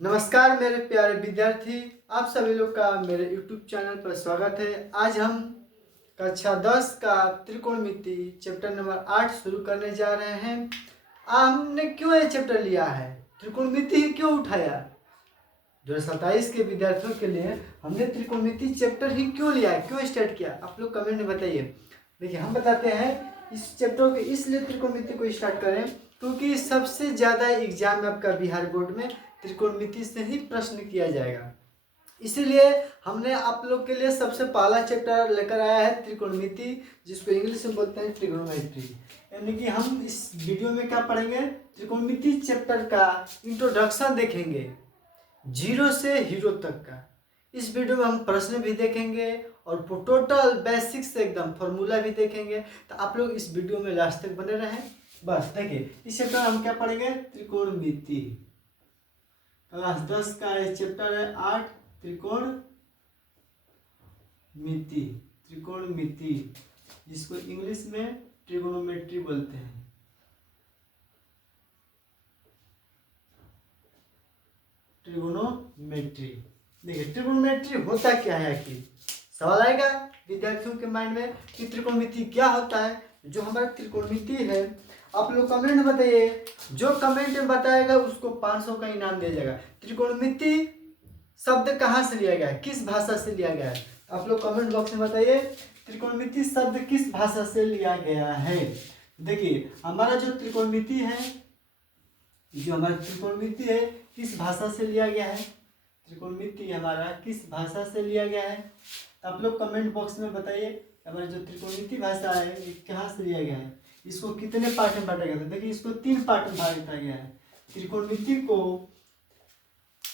नमस्कार मेरे प्यारे विद्यार्थी, आप सभी लोग का मेरे YouTube चैनल पर स्वागत है। आज हम कक्षा 10 का त्रिकोणमिति चैप्टर नंबर 8 शुरू करने जा रहे हैं। हमने क्यों ये चैप्टर लिया है, त्रिकोणमिति ही क्यों उठाया? 2027 के विद्यार्थियों के लिए हमने त्रिकोणमिति चैप्टर ही क्यों लिया, क्यों स्टार्ट किया, आप लोग कमेंट में बताइए। देखिए, हम बताते हैं इस चैप्टर को इसलिए त्रिकोणमिति को स्टार्ट करें क्योंकि सबसे ज़्यादा एग्जाम में आपका बिहार बोर्ड में त्रिकोणमिति से ही प्रश्न किया जाएगा। इसीलिए हमने आप लोग के लिए सबसे पहला चैप्टर लेकर आया है त्रिकोणमिति, जिसको इंग्लिश में बोलते हैं ट्रिग्नोमेट्री। यानी कि हम इस वीडियो में क्या पढ़ेंगे, त्रिकोणमिति चैप्टर का इंट्रोडक्शन देखेंगे, जीरो से हीरो तक का। इस वीडियो में हम प्रश्न भी देखेंगे और टोटल बेसिक्स से एकदम फॉर्मूला भी देखेंगे। तो आप लोग इस वीडियो में लास्ट तक बने रहें। बस देखिए, इस चैप्टर में हम क्या पढ़ेंगे, त्रिकोणमिति। क्लास 10 का ये चैप्टर है 8, त्रिकोणमिति। त्रिकोणमिति जिसको इंग्लिश में ट्रिगोनोमेट्री बोलते हैं। ट्रिगोनोमेट्री। देखिए, ट्रिगोनोमेट्री होता क्या है आखिर, सवाल आएगा विद्यार्थियों के माइंड में कि त्रिकोणमिति क्या होता है। जो हमारा त्रिकोणमिति है, आप लोग कमेंट में बताइए। जो कमेंट में बताएगा उसको 500 का इनाम दिया जाएगा। त्रिकोणमिति शब्द कहाँ से लिया गया है, किस भाषा से लिया गया है, आप लोग कमेंट बॉक्स में बताइए। त्रिकोणमिति शब्द किस भाषा से लिया गया है? देखिए, हमारा जो त्रिकोणमिति है, किस भाषा से लिया गया है, त्रिकोणमिति हमारा किस भाषा से लिया गया है, तो आप लोग कमेंट बॉक्स में बताइए। हमारा जो त्रिकोणमिति भाषा है ये कहाँ से लिया गया है, इसको कितने पार्ट में बांटा गया था? देखिए, इसको 3 पार्ट में बांटा गया है। त्रिकोणमिति को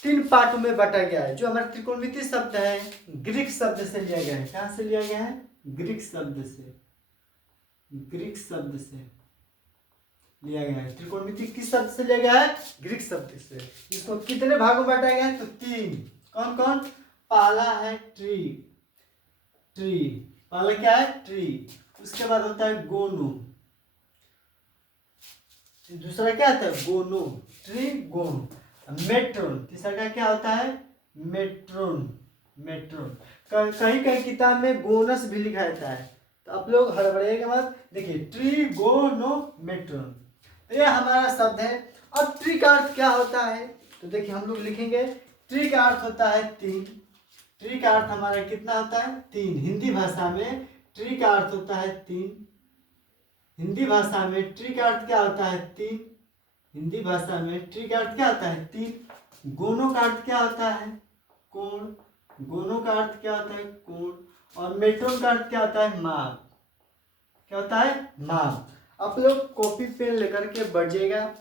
3 पार्ट में बांटा गया है। जो हमारा त्रिकोणमिति शब्द है ग्रीक शब्द से लिया गया है। कहाँ से लिया गया है? ग्रीक शब्द से लिया गया है। त्रिकोणमिति किस शब्द से लिया गया है? ग्रीक शब्द से। इसको कितने भागों में बांटा गया है? तो 3। कौन कौन? पहला है ट्री। पहला क्या है? ट्री। उसके बाद होता है गोनो। दूसरा क्या होता है? गोनो। ट्रिगोन। मेट्रोन। तीसरा का क्या होता है? मेट्रोन। कहीं कहीं किताब में गोनस भी लिखा रहता है, तो आप लोग हड़बड़ाइएगा मत। देखिए, ट्रिगोनोमेट्रोन, तो ये हमारा शब्द है। अब ट्री का अर्थ क्या होता है? तो देखिए, हम लोग लिखेंगे ट्री का अर्थ होता है 3। ट्री का अर्थ हमारा कितना होता है? 3। हिंदी भाषा में ट्री का अर्थ होता है 3। हिंदी भाषा में ट्री का अर्थ क्या होता है? 3। हिंदी भाषा में ट्री का अर्थ क्या होता है? 3। गोनो का अर्थ क्या होता है? कोण। गोनो का अर्थ क्या होता है? कोण। और मेट्रोन का अर्थ क्या होता है? माप। क्या होता है? माप। आप लोग कॉपी पेन लेकर के बैठ जाइएगा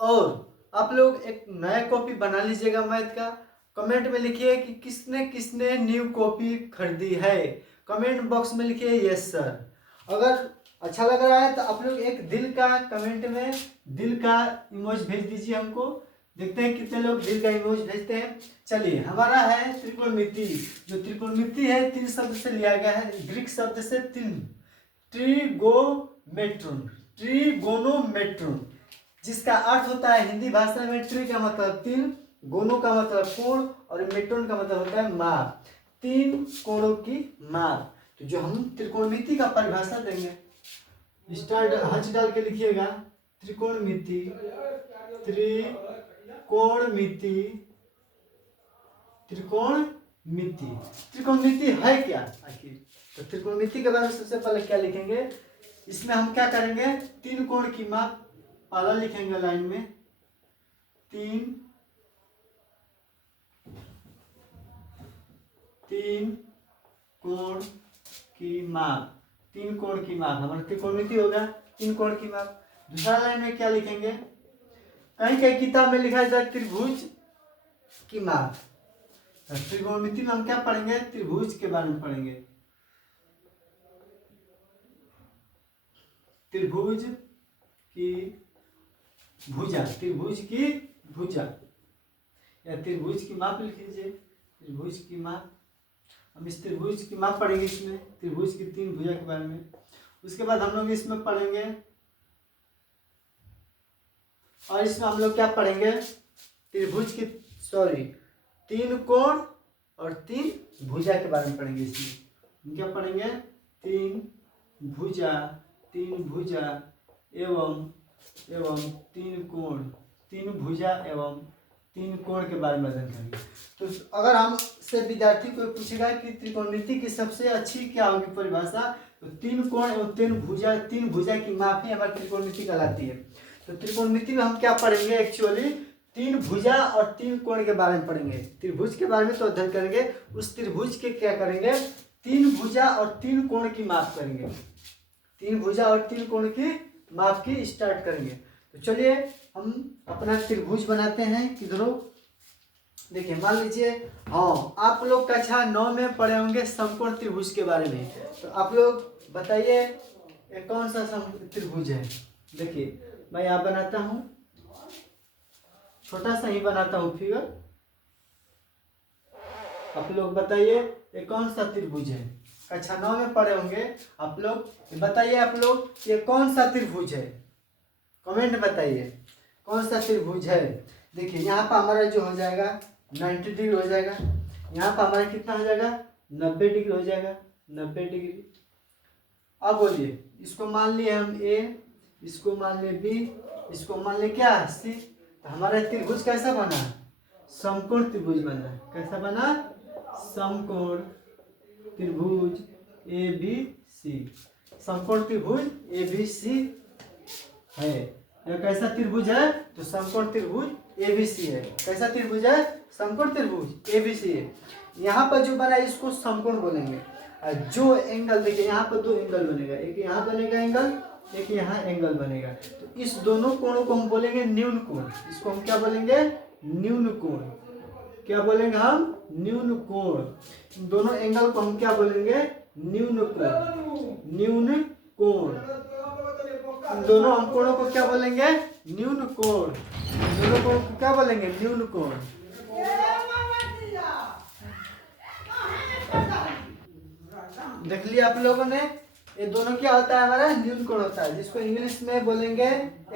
और आप लोग एक नया कॉपी बना लीजिएगा मैथ का। कमेंट में लिखिए कि किसने किसने न्यू कॉपी खरीदी है। कमेंट बॉक्स में लिखिए यस सर। अगर अच्छा लग रहा है तो आप लोग एक दिल का कमेंट में दिल का इमोज भेज दीजिए हमको। देखते हैं कितने लोग दिल का इमोज भेजते हैं। चलिए, हमारा है त्रिकोणमिति। जो त्रिकोणमिति है 3 शब्द से लिया गया है, ग्रीक शब्द से 3। ट्रिगोनोमेट्रोन, जिसका अर्थ होता है हिंदी भाषा में ट्री का मतलब 3, गोनो का मतलब कोण और मेट्रोन का मतलब होता है माप। 3 कोणों की माप। तो जो हम त्रिकोणमिति का परिभाषा देंगे, स्टार हज डाल के लिखिएगा। त्रिकोणमिति त्रिकोणमिति है क्या आखिर? तो त्रिकोणमिति के बारे में सबसे पहले क्या लिखेंगे, इसमें हम क्या करेंगे, 3 कोण की माप पहला लिखेंगे लाइन में। 3 कोण की माप। 3 कोण की माप हमारा त्रिकोणमिति होगा, 3 कोण की माप। दूसरा लाइन में क्या लिखेंगे, कहीं कहीं किताब में लिखा जाता है त्रिभुज की माप। त्रिकोणमिति में हम क्या पढ़ेंगे, त्रिभुज के बारे में पढ़ेंगे। त्रिभुज की भुजा या त्रिभुज की माप लिख लीजिए। त्रिभुज की माप, हम इस त्रिभुज की माप पढ़ेंगे। इसमें त्रिभुज की 3 भुजा के बारे में। उसके बाद हम लोग इसमें पढ़ेंगे, और इसमें हम लोग क्या पढ़ेंगे, त्रिभुज की सॉरी 3 कोण और 3 भुजा के बारे में पढ़ेंगे। इसमें क्या पढ़ेंगे? 3 भुजा, 3 भुजा एवं 3 कोण, 3 भुजा एवं 3 कोण के बारे में अध्ययन करेंगे। तो अगर हमसे विद्यार्थी को पूछेगा कि त्रिकोणमिति की सबसे अच्छी क्या होगी परिभाषा, तो 3 कोण एवं 3 भुजा की माप ही हमारी त्रिकोणमिति कहलाती है। तो त्रिकोणमिति में हम क्या पढ़ेंगे? एक्चुअली 3 भुजा और 3 कोण के बारे में पढ़ेंगे। त्रिभुज के बारे में तो अध्ययन करेंगे, उस त्रिभुज के क्या करेंगे? 3 भुजा और 3 कोण की माप करेंगे। 3 भुजा और 3 कोण की माप की स्टार्ट करेंगे। तो चलिए हम अपना त्रिभुज बनाते हैं। किधरों देखिए, मान लीजिए हाँ, आप लोग कक्षा 9 में पढ़े होंगे समकोण त्रिभुज के बारे में। तो आप लोग बताइए ये कौन सा त्रिभुज है? देखिए मैं यहाँ बनाता हूँ, छोटा सा ही बनाता हूँ फिगर। आप लोग बताइए ये कौन सा त्रिभुज है? कक्षा 9 में पढ़े होंगे आप लोग। बताइए आप लोग ये कौन सा त्रिभुज है? कमेंट बताइए कौन सा त्रिभुज है। देखिए यहाँ पर हमारा जो हो जाएगा 90 डिग्री हो जाएगा। यहाँ पर हमारा कितना हो जाएगा? 90 डिग्री हो जाएगा। 90 डिग्री। अब बोलिए, इसको मान लिए हम ए, इसको मान लिए बी, इसको मान लिए क्या? सी। तो हमारा त्रिभुज कैसा बना? समकोण त्रिभुज बना। कैसा बना? समकोण त्रिभुज ए बी सी। समकोण त्रिभुज ए बी सी है। यह कैसा त्रिभुज है? तो समकोण त्रिभुज ए बी सी है। कैसा त्रिभुज है? समकोण त्रिभुज ए बी सी है। यहाँ पर जो बना है इसको समकोण बोलेंगे। और जो एंगल देखिए यहाँ पर 2 एंगल बनेगा, एक यहाँ बनेगा एंगल, एक यहाँ एंगल बनेगा। तो इस दोनों कोणों को हम बोलेंगे न्यून कोण। इसको हम क्या बोलेंगे? न्यून कोण। क्या बोलेंगे हम? न्यून कोण। दोनों एंगल को हम क्या बोलेंगे? न्यून कोण। न्यून कोण। दोनों हम कोणों को क्या बोलेंगे? न्यून कोण। दोनों कोणों को क्या बोलेंगे? न्यून कोण। देख लिया आप लोगों ने, ये दोनों क्या होता है? हमारा न्यून कोण होता है, जिसको इंग्लिश में बोलेंगे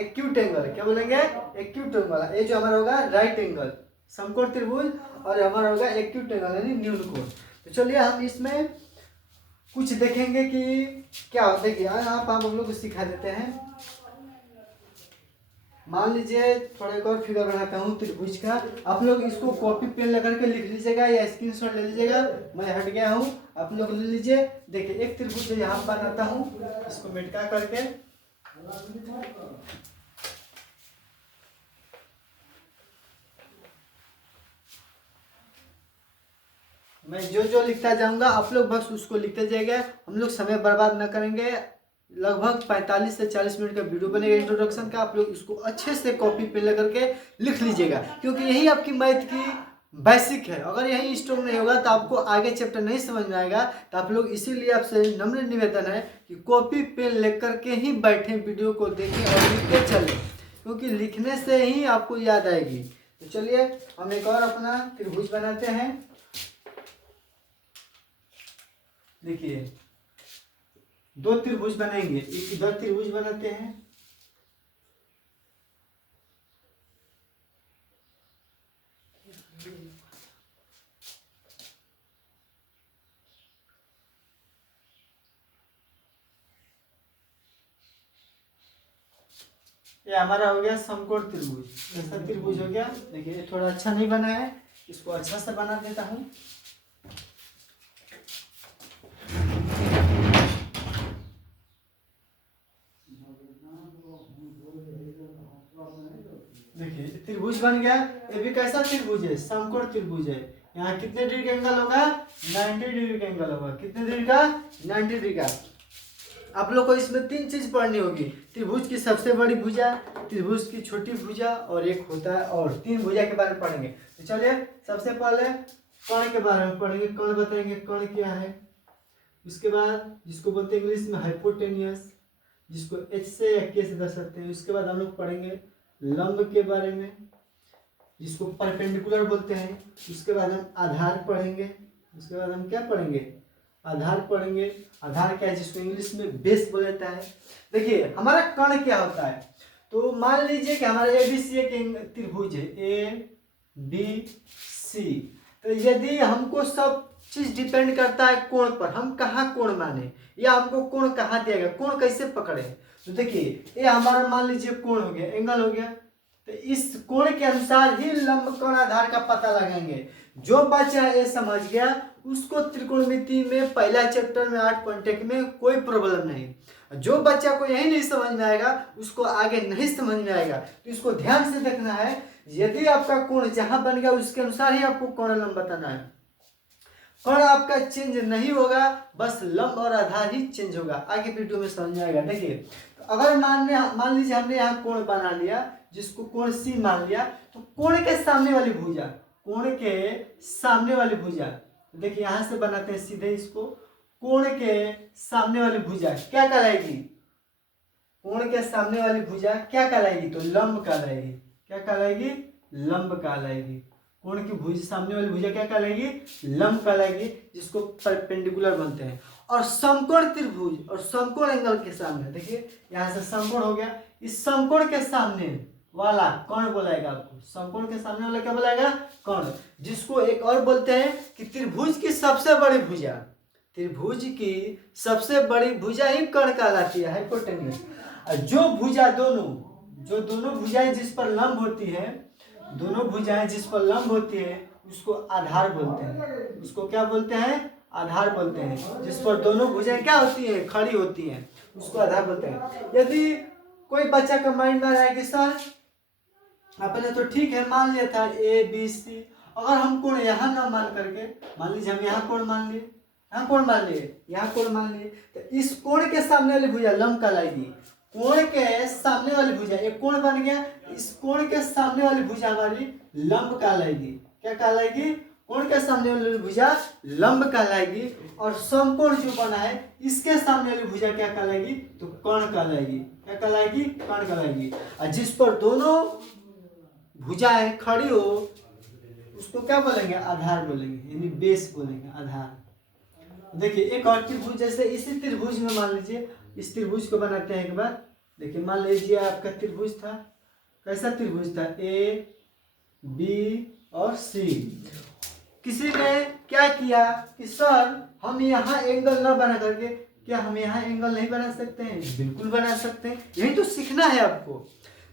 एक्यूट एंगल। क्या बोलेंगे? Acute angle. ये जो हमारा होगा राइट एंगल समकोण त्रिभुज, और हमारा होगा एक्यूट एंगल यानी न्यून कोण। तो चलिए हम इसमें कुछ देखेंगे कि क्या होता है। यहाँ पर हम लोग को सिखा देते हैं। मान लीजिए थोड़ा एक और फिगर बनाता हूँ त्रिभुज का। आप लोग इसको कॉपी पेन लेकर के लिख लीजिएगा या स्क्रीनशॉट ले लीजिएगा। मैं हट गया हूँ, आप लोग ले लीजिए। देखिए एक त्रिभुज यहाँ बनाता हूँ, इसको मिटका करके। मैं जो जो लिखता जाऊंगा आप लोग बस उसको लिखते जाइएगा। हम लोग समय बर्बाद न करेंगे। लगभग 45 से 40 मिनट का वीडियो बनेगा इंट्रोडक्शन का। आप लोग इसको अच्छे से कॉपी पेन लेकर के लिख लीजिएगा, क्योंकि यही आपकी मैथ की बेसिक है। अगर यही स्ट्रॉन्ग नहीं होगा तो आपको आगे चैप्टर नहीं समझ में आएगा। तो आप लोग इसीलिए आपसे नम्र निवेदन है कि कॉपी पेन लेकर के ही बैठे, वीडियो को देखें और लिखते चलें, क्योंकि लिखने से ही आपको याद आएगी। तो चलिए हम एक और अपना त्रिभुज बनाते हैं। देखिए 2 त्रिभुज बनेंगे, एक इधर त्रिभुज बनाते हैं, ये हमारा हो गया समकोण त्रिभुज। ऐसा त्रिभुज हो गया। देखिए ये थोड़ा अच्छा नहीं बना है, इसको अच्छा से बना देता हूँ। देखिए त्रिभुज बन गया। ये भी कैसा त्रिभुज है? समकोण त्रिभुज है। यहाँ कितने डिग्री का एंगल होगा? 90 डिग्री का एंगल होगा। कितने डिग्री का? 90 डिग्री का। आप लोग को इसमें 3 चीज पढ़नी होगी। त्रिभुज की सबसे बड़ी भुजा, त्रिभुज की छोटी भुजा, और एक होता है और 3 भुजा के बारे में पढ़ेंगे। तो चलिए सबसे पहले कर्ण के बारे में पढ़ेंगे। कर्ण बताएंगे कर्ण क्या है। उसके बाद जिसको बोलते हैं इंग्लिश में हाइपोटेनियस, जिसको एच से या के से दर्शाते हैं। उसके बाद हम लोग पढ़ेंगे लंब के बारे में, जिसको परपेंडिकुलर बोलते हैं। उसके बाद हम आधार पढ़ेंगे। उसके बाद हम क्या पढ़ेंगे? आधार पढ़ेंगे। आधार क्या है? जिसको इंग्लिश में बेस बोला जाता है। देखिए हमारा कर्ण क्या होता है। तो मान लीजिए कि हमारा एबीसी एक त्रिभुज है, ए बी सी। तो यदि हमको सब चीज डिपेंड करता है कोण पर, हम कहाँ कोण माने या हमको कोण कहाँ दिया गया, कोण कैसे पकड़े। तो देखिए ये हमारा मान लीजिए कोण हो गया, एंगल हो गया। तो इस कोण के अनुसार ही लंब कोण आधार का पता लगाएंगे। जो बच्चा ये समझ गया उसको त्रिकोणमिति में पहला चैप्टर में 8.1 में कोई प्रॉब्लम नहीं। जो बच्चा को यही नहीं समझ में आएगा उसको आगे नहीं समझ में आएगा। तो इसको ध्यान से देखना है, यदि आपका कोण जहां बन गया उसके अनुसार ही आपको कोण लंब बताना है। कोण आपका चेंज नहीं होगा, बस लंब और आधार ही चेंज होगा। आगे वीडियो में समझ में आएगा। देखिए तो अगर मान लीजिए हमने यहाँ कोण बना लिया जिसको कोण सी मान लिया, तो कोण के सामने वाली भुजा, कोण के सामने वाली भुजा, देखिए यहां से बनाते हैं सीधे इसको, कोण के सामने वाली भुजा क्या कहलाएगी, कोण के सामने वाली भुजा क्या कहलाएगी, तो लंब कहलाएगी। क्या कहलाएगी, लंब कहलाएगी। कोण की भुजा सामने वाली भुजा क्या कहलाएगी, लंब कहलाएगी, जिसको परपेंडिकुलर बोलते हैं। और समकोण त्रिभुज और समकोण एंगल के सामने, देखिए यहां से समकोण हो गया, इस समकोण के सामने वाला कौन बोलाएगा आपको, समकोण के सामने वाला क्या बोलाएगा, कौन, जिसको एक और बोलते हैं कि त्रिभुज की सबसे बड़ी भुजा, त्रिभुज की सबसे बड़ी भुजा ही कर्ण कहलाती है, हाइपोटेन्यूस। जो भुजा जो दोनों भुजाएं जिस पर लंब होती है, दोनों भुजाएं जिस पर लंब होती है उसको आधार बोलते हैं। उसको क्या बोलते हैं, आधार बोलते हैं। जिस पर दोनों भुजाएं क्या होती हैं, खड़ी होती हैं, उसको आधार बोलते हैं। यदि कोई बच्चा का माइंड में आ रहा है कि सर आपने तो ठीक है मान लिया था ए बी सी, अगर हम कोण यहाँ ना मान करके, मान लीजिए हम यहाँ कोण मान लिए, यहाँ कोण मान लिए, यहाँ कोण मान लिए, तो इस कोण के सामने वाली भुजा लंब कहलाएगी। कोण के सामने वाली भुजा, एक कोण बन गया, इस कोण के सामने वाली भुजा हमारी लंब कहलाएगी। क्या कहलाएगी, कोण के सामने वाली भुजा लंब कहलाएगी। और समकोण जो बना है इसके सामने वाली भुजा क्या कहलाएगी, तो कर्ण कहलाएगी। क्या कहलाएगी, कर्ण कहलाएगी। और जिस पर दोनों भुजाएं खड़ी हो उसको क्या बोलेंगे, आधार बोलेंगे, यानी बेस बोलेंगे, आधार। देखिए एक और त्रिभुज, जैसे इसी त्रिभुज में मान लीजिए, इस त्रिभुज को बनाते हैं एक बार। देखिए मान लीजिए आपका त्रिभुज था, कैसा त्रिभुज था, ए बी और सी। किसी ने क्या किया कि सर हम यहाँ एंगल ना बना करके, क्या हम यहाँ एंगल नहीं बना सकते हैं, बिल्कुल बना सकते हैं। यही तो सीखना है आपको।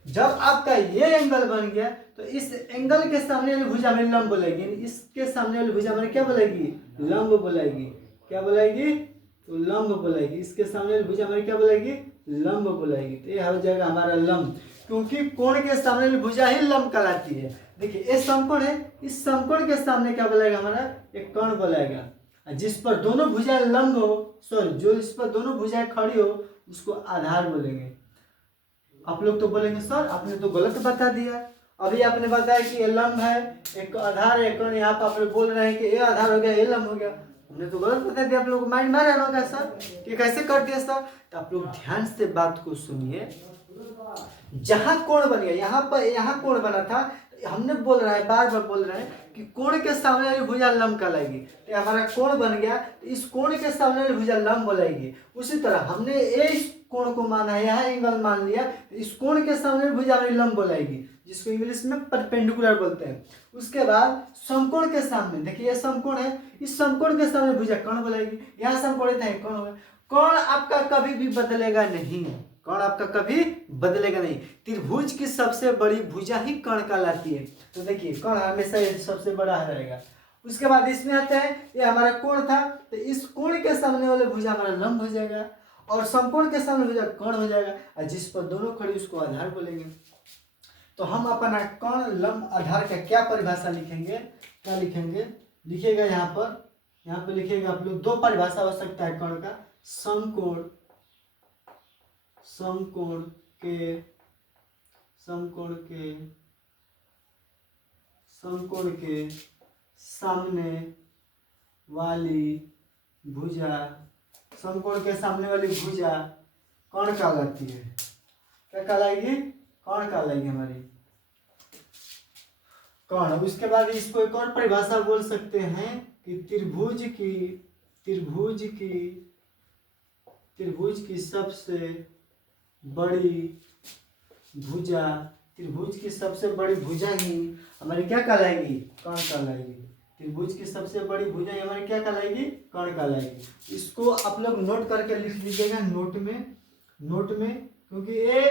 जब आपका ये एंगल बन गया तो इस एंगल के सामने वाली भुजा में लंब बोलेगी, इसके सामने वाली भुजा में क्या बोलेगी, लंब बोलेगी। क्या बोलेगी, तो लंब बोलेगी। इसके सामने वाली भुजा में क्या बोलेगी, लंब बोलेगी। तो ये हो जाएगा हमारा लंब, क्योंकि कोण के सामने वाली भुजा ही लंब कहलाती है। देखिए ये समकोण है, इस समकोण के सामने क्या बोलेगा हमारा, एक कर्ण बोलेगा। जिस पर दोनों भुजाएं लंब हो, सॉरी जो इस पर दोनों भुजाएं खड़ी हो उसको आधार बोलेंगे। आप लोग तो बोलेंगे सर आपने तो गलत बता दिया, अभी आपने बताया कि ये लंब है, एक आधार है, कर्ण, यहाँ पर आप लोग बोल रहे हैं कि ये आधार हो गया, ये लंब हो गया। हमने तो गलत बता दिया, आप लोग माइंड मारा होगा सर कि कैसे कर दिया सर। तो आप लोग ध्यान से बात को सुनिए। जहां कोण बन गया, यहाँ पर यहाँ कोण बना था, हमने बोल रहा है, बार बार बोल रहे हैं कि कोण के सामने वाली भुजा लंब कहलाएगी। तो हमारा कोण बन गया, तो इस कोण के सामने वाली भुजा लंब बोलेगी। उसी तरह हमने इस कोण को माना है, यहाँ एंगल मान लिया, तो इस कोण के सामने वाली भुजा हमारी लंब बोलेगी, जिसको इंग्लिश में परपेंडिकुलर बोलते हैं। उसके बाद समकोण के सामने, देखिए ये समकोण है, इस समकोण के सामने भुजा कर्ण बोलेगी। यहाँ समकोण था, कर्ण होगा। कर्ण आपका कभी भी बदलेगा नहीं, कर्ण आपका कभी बदलेगा नहीं। त्रिभुज की सबसे बड़ी भुजा ही कर्ण कहलाती है। तो देखिए कर्ण हमेशा सबसे बड़ा रहेगा। उसके बाद इसमें आता है, ये हमारा कोण था, तो इस कोण के सामने वाले भुजा हमारा लंब हो जाएगा, और समकोण के सामने भुजा कर्ण हो जाएगा, और जिस पर दोनों खड़ी उसको आधार बोलेंगे। तो हम अपना कर्ण लंब आधार का क्या परिभाषा लिखेंगे, क्या लिखेंगे, लिखिएगा यहाँ पर लिखिएगा आप लोग। दो परिभाषा हो सकता है कर्ण का, समकोण के सामने वाली भुजा, समकोण के सामने वाली भुजा कर्ण कहलाती है। क्या कहलाएगी, कर्ण कहलाएगी हमारी, कर्ण। उसके बाद इसको एक और परिभाषा बोल सकते हैं कि त्रिभुज की सबसे बड़ी भुजा त्रिभुज की सबसे बड़ी भुजा ही हमारी क्या कहलाएगी, कर्ण कहलाएगी। त्रिभुज की सबसे बड़ी भुजा ही हमारी क्या कहलाएगी, कर्ण कहलाएगी। इसको आप लोग नोट करके लिख लीजिएगा नोट में, क्योंकि ये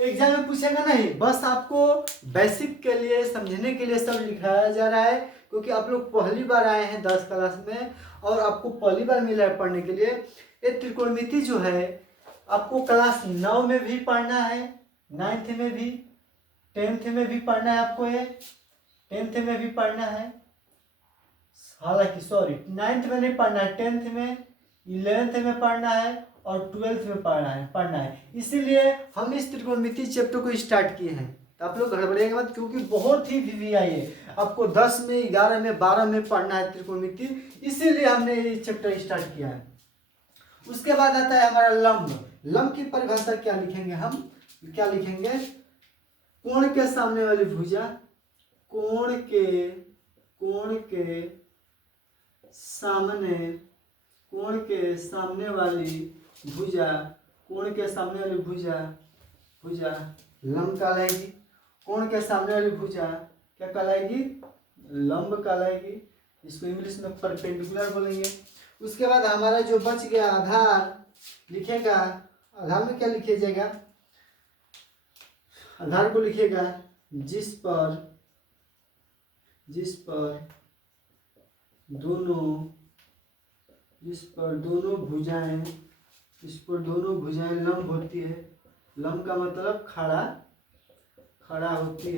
एग्जाम में पूछेगा नहीं, बस आपको बेसिक के लिए समझने के लिए सब लिखाया जा रहा है, क्योंकि आप लोग पहली बार आए हैं 10 क्लास में और आपको पहली बार मिला है पढ़ने के लिए। ये त्रिकोणमिति जो है आपको क्लास 9 में भी पढ़ना है, 9th में भी, 10th में भी पढ़ना है आपको, ये 10th में भी पढ़ना है, हालांकि सॉरी 9th में नहीं पढ़ना है, 10th में, 11th में पढ़ना है और 12th में पढ़ना है। इसीलिए हम इस त्रिकोणमिति चैप्टर को स्टार्ट किए हैं। तो आप लोग गड़बड़िएगा मत, क्योंकि बहुत ही वीवीआई है, आपको 10 में, 11 में, 12 में पढ़ना है त्रिकोणमिति, इसीलिए हमने ये चैप्टर स्टार्ट किया है। उसके बाद आता है हमारा लंब। लंब की परिभाषा क्या लिखेंगे हम, क्या लिखेंगे, कोण के सामने वाली भुजा, कोण के सामने वाली भुजा लंब कहलाएगी। कोण के सामने वाली भुजा क्या कहलाएगी, लंब कहलाएगी। इसको इंग्लिश में परपेंडिकुलर बोलेंगे। उसके बाद हमारा जो बच गया आधार लिखेगा, आधार में क्या लिखिए जाएगा, आधार को लिखेगा जिस पर दोनों भुजाएं लंब होती है। लंब का मतलब खड़ा होती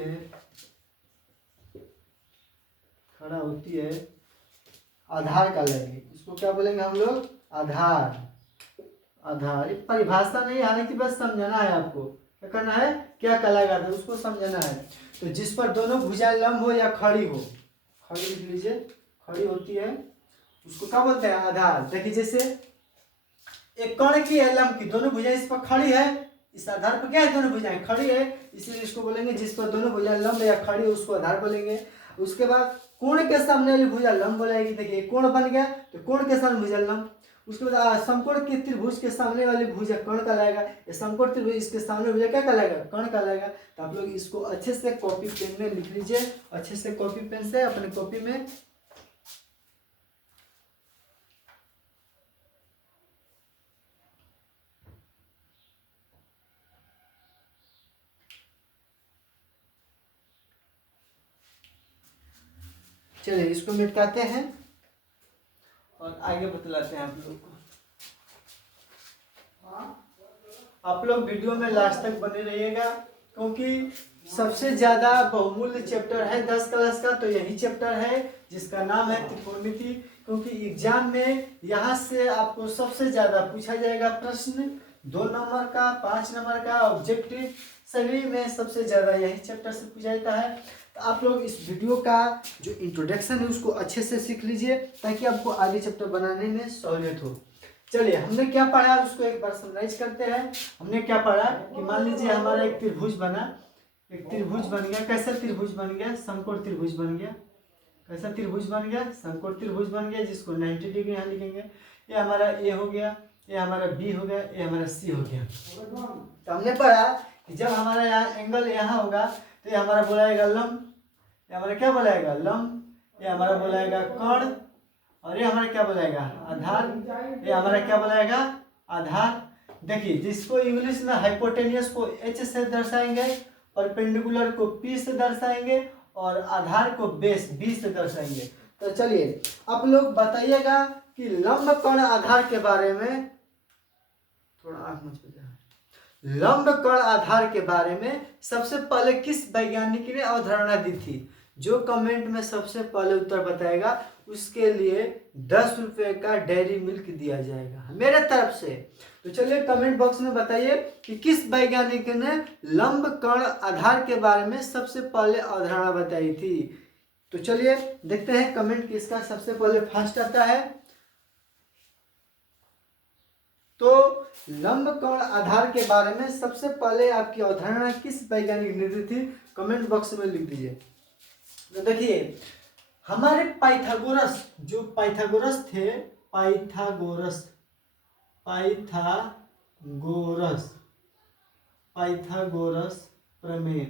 है, आधार का लेंगे। इसको क्या बोलेंगे हम लोग, आधार। एक परिभाषा नहीं, हालांकि बस समझना है आपको, क्या करना है, क्या कहलाएगा उसको समझना है। तो जिस पर दोनों भुजाएं लंब हो या खड़ी हो, खड़ी लिख लीजिए, खड़ी होती है, उसको क्या बोलते हैं, आधार। देखिए जैसे एक कर्ण की है लंब की, दोनों भुजाएं इस पर खड़ी है, इस आधार पर क्या है, दोनों भुजाएं खड़ी है, इसीलिए इसको बोलेंगे जिस पर दोनों भुजाएं लंब या खड़ी है, उसको आधार बोलेंगे। उसके बाद कोण के सामने वाली भुजा लंब बोलेगी। देखिए कोण बन गया तो कोण के सामने भुजा लंब। उसके बाद समकोण के त्रिभुज के सामने वाली भुजा कर्ण कहलाएगा। समकोण त्रिभुज इसके सामने भुजा क्या कहलाएगा, कर्ण कहलाएगा। तो आप लोग इसको अच्छे से कॉपी पेन में लिख लीजिए, अच्छे से कॉपी पेन से अपने कॉपी में। चलिए इसको मिटाते हैं और आगे बतलाते हैं आप लोग को। आप लोग वीडियो में लास्ट तक बने रहिएगा, क्योंकि सबसे ज्यादा बहुमूल्य चैप्टर है 10 क्लास का, तो यही चैप्टर है जिसका नाम है त्रिकोणमिति। क्योंकि एग्जाम में यहाँ से आपको सबसे ज्यादा पूछा जाएगा प्रश्न, 2 नंबर का, 5 नंबर का, ऑब्जेक्टिव, सभी में सबसे ज्यादा यही चैप्टर से पूछा जाता है। तो आप लोग इस वीडियो का जो इंट्रोडक्शन है उसको अच्छे से सीख लीजिए, ताकि आपको आगे चैप्टर बनाने में सहूलियत हो। चलिए हमने क्या पढ़ा उसको एक बार समराइज करते हैं। हमने क्या पढ़ा कि मान लीजिए हमारा एक त्रिभुज बना, एक त्रिभुज बन गया। कैसा त्रिभुज बन गया, समकोण त्रिभुज बन गया। कैसा त्रिभुज बन गया, समकोण त्रिभुज बन गया, जिसको 90 डिग्री यहाँ लिखेंगे। ये हमारा ए हो गया, ये हमारा बी हो गया, ये हमारा सी हो गया। तो हमने पढ़ा कि जब हमारा यहाँ एंगल यहाँ होगा तो ये हमारा बोलाएगा लंब, ये हमारा क्या बोलाएगा, लंब। ये हमारा बोलाएगा कर्ण, और ये हमारा क्या बोलाएगा, आधार। ये हमारा क्या बोलाएगा, आधार। देखिए जिसको इंग्लिश में हाइपोटेनियस को H से दर्शाएंगे, परपेंडिकुलर को P से दर्शाएंगे, और आधार को बेस B से दर्शाएंगे। तो चलिए आप लोग बताइएगा कि लंब कर्ण आधार के बारे में, थोड़ा आँख मच बजा, लंब कर्ण आधार के बारे में सबसे पहले किस वैज्ञानिक ने अवधारणा दी थी। जो कमेंट में सबसे पहले उत्तर बताएगा उसके लिए 10 रुपये का डेयरी मिल्क दिया जाएगा मेरे तरफ से। तो चलिए कमेंट बॉक्स में बताइए कि किस वैज्ञानिक ने लंब कर्ण आधार के बारे में सबसे पहले अवधारणा बताई थी। तो चलिए देखते हैं कमेंट किसका सबसे पहले फर्स्ट आता है। तो लंब कर्ण आधार के बारे में सबसे पहले आपकी अवधारणा किस वैज्ञानिक ने दी थी, कमेंट बॉक्स में लिख दीजिए। तो देखिए हमारे पाइथागोरस, जो पाइथागोरस थे, पाइथागोरस प्रमेय,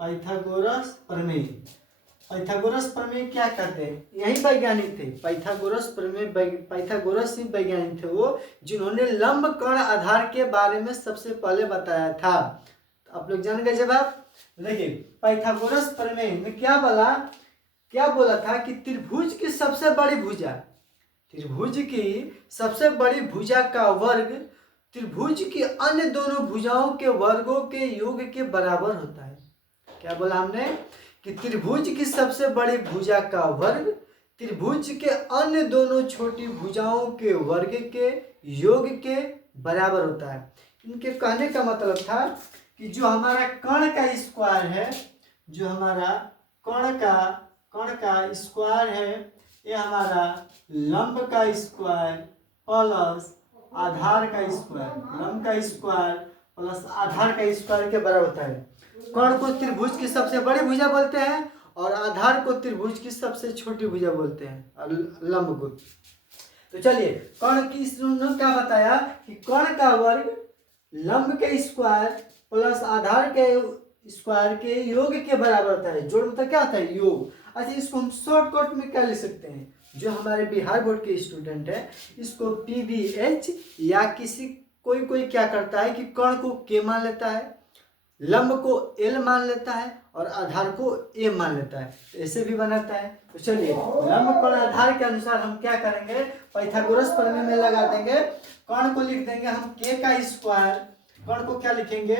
पाइथागोरस प्रमेय। पाइथागोरस प्रमेय क्या कहते हैं? यही वैज्ञानिक थे पाइथागोरस प्रमेय। पाइथागोरस ही वैज्ञानिक थे वो, जिन्होंने लंब कर्ण आधार के बारे में सबसे पहले बताया था। तो आप लोग जान गए जवाब। देखिए पाइथागोरस प्रमेय में क्या बोला था कि त्रिभुज की सबसे बड़ी भुजा, त्रिभुज की सबसे बड़ी भुजा का वर्ग त्रिभुज की अन्य दोनों भुजाओं के वर्गों के योग के बराबर होता है। क्या बोला हमने? कि त्रिभुज की सबसे बड़ी भुजा का वर्ग त्रिभुज के अन्य दोनों छोटी भुजाओं के वर्ग के योग के बराबर होता है। इनके कहने का मतलब था कि जो हमारा कर्ण का स्क्वायर है, जो हमारा कर्ण का स्क्वायर है, ये हमारा लंब का स्क्वायर प्लस आधार का स्क्वायर, लंब का स्क्वायर प्लस आधार का स्क्वायर के बराबर होता है। कर्ण को त्रिभुज की सबसे बड़ी भुजा बोलते हैं और आधार को त्रिभुज की सबसे छोटी भुजा बोलते हैं, और लंब को। तो चलिए कर्ण की इन्होंने क्या बताया कि कर्ण का वर्ग लंब के स्क्वायर प्लस आधार के स्क्वायर के योग के बराबर होता है। जोड़ मतलब क्या होता है? योग। अच्छा इसको हम शॉर्टकट में क्या लिख सकते हैं? जो हमारे बिहार बोर्ड के स्टूडेंट है इसको PBH या कोई क्या करता है कि कर्ण को K मान लेता है, लंब को L मान लेता है और आधार को A मान लेता है, ऐसे भी बनाता है। तो चलिए लंब कर्ण आधार के अनुसार हम क्या करेंगे? पाइथागोरस प्रमेय में लगा देंगे। कर्ण को लिख देंगे हम K का स्क्वायर, कर्ण को क्या लिखेंगे?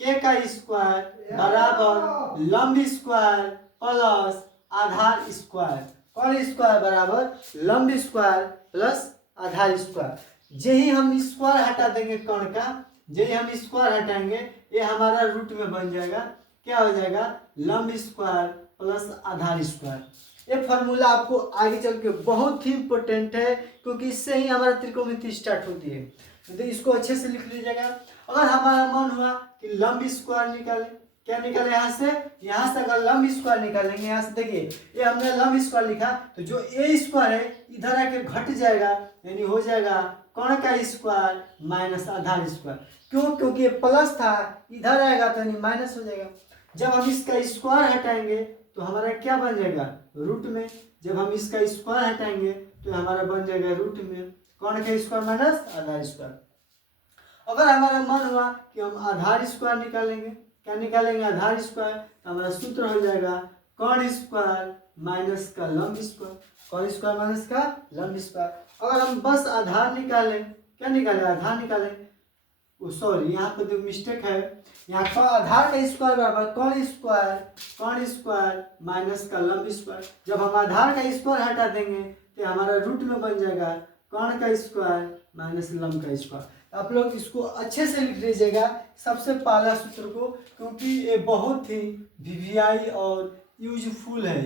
K का स्क्वायर बराबर लंब स्क्वायर प्लस आधार स्क्वायर, कर्ण स्क्वायर बराबर लंब स्क्वायर प्लस आधार स्क्वायर। यही हम स्क्वायर हटा देंगे कर्ण का, यही हम स्क्वायर हटाएंगे, ये हमारा रूट में बन जाएगा। क्या हो जाएगा? लंब स्क्वायर प्लस आधार स्क्वायर। ये फॉर्मूला आपको आगे चल के बहुत ही इंपॉर्टेंट है, क्योंकि इससे ही हमारा त्रिकोणमिति स्टार्ट होती है। तो इसको अच्छे से लिख लीजिएगा। अगर हमारा मन हुआ कि लंब स्क्वायर निकाले, क्या निकाले? यहाँ से अगर लंब स्क्वायर निकालेंगे, यहाँ से देखिए ये हमने लंब स्क्वायर लिखा, तो जो ए स्क्वायर है इधर आके घट जाएगा, यानी हो जाएगा कर्ण का स्क्वायर माइनस आधार स्क्वायर। क्यों? क्योंकि ये प्लस था, इधर आएगा तो यानी माइनस हो जाएगा। जब हम इसका स्क्वायर हटाएंगे तो हमारा क्या बन जाएगा? रूट में। जब हम इसका स्क्वायर हटाएंगे तो हमारा बन जाएगा रूट में कर्ण का स्क्वायर माइनस आधार स्क्वायर। अगर हमारा मन हुआ कि हम आधार स्क्वायर निकालेंगे, क्या निकालेंगे? आधार स्क्वायर, तो हमारा सूत्र हो जाएगा कर्ण स्क्वायर माइनस का लंब स्क्वायर, कर्ण स्क्वायर माइनस का लंब स्क्वायर। अगर हम बस आधार निकालें, क्या निकालें? आधार निकालें, सॉरी यहाँ पे जो मिस्टेक है, यहाँ का आधार का स्क्वायर बराबर कर्ण स्क्वायर माइनस का लंब स्क्वायर। जब हम आधार का स्क्वायर हटा देंगे तो हमारा रूट में बन जाएगा कर्ण का स्क्वायर माइनस लंब का स्क्वायर। आप लोग इसको अच्छे से लिख लीजिएगा सबसे पहला सूत्र को, क्योंकि ये बहुत ही VVI और यूजफुल है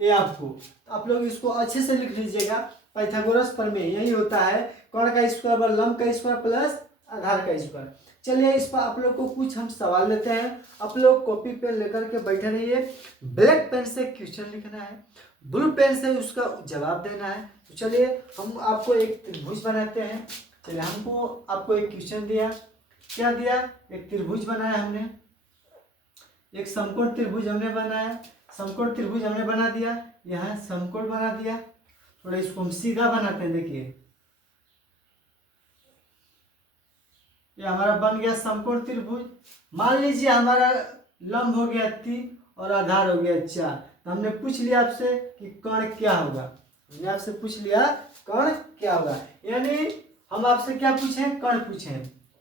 ये आपको। आप लोग इसको अच्छे से लिख लीजिएगा। पाइथागोरस प्रमेय यही होता है, कर्ण का स्क्वायर बराबर लंब का स्क्वायर प्लस आधार का स्क्वायर। चलिए इस पर आप लोग को कुछ हम सवाल लेते हैं। आप लोग कॉपी पेन लेकर के बैठे रहिए। ब्लैक पेन से क्वेश्चन लिखना है, ब्लू पेन से उसका जवाब देना है। तो चलिए हम आपको एक त्रिभुज बनाते हैं। चलिए आपको एक क्वेश्चन दिया, क्या दिया? एक त्रिभुज बनाया हमने, एक समकोण त्रिभुज हमने बनाया, समकोण त्रिभुज हमने बना दिया, यहाँ समकोण बना दिया। थोड़ा इसको हम सीधा बनाते हैं। देखिए ये हमारा बन गया समकोण त्रिभुज। मान लीजिए हमारा लंब हो गया 3 और आधार हो गया 4। तो हमने पूछ लिया आपसे कि कर्ण क्या होगा, हमने आपसे पूछ लिया कर्ण क्या होगा, यानी हम आपसे क्या पूछे? कर्ण पूछे।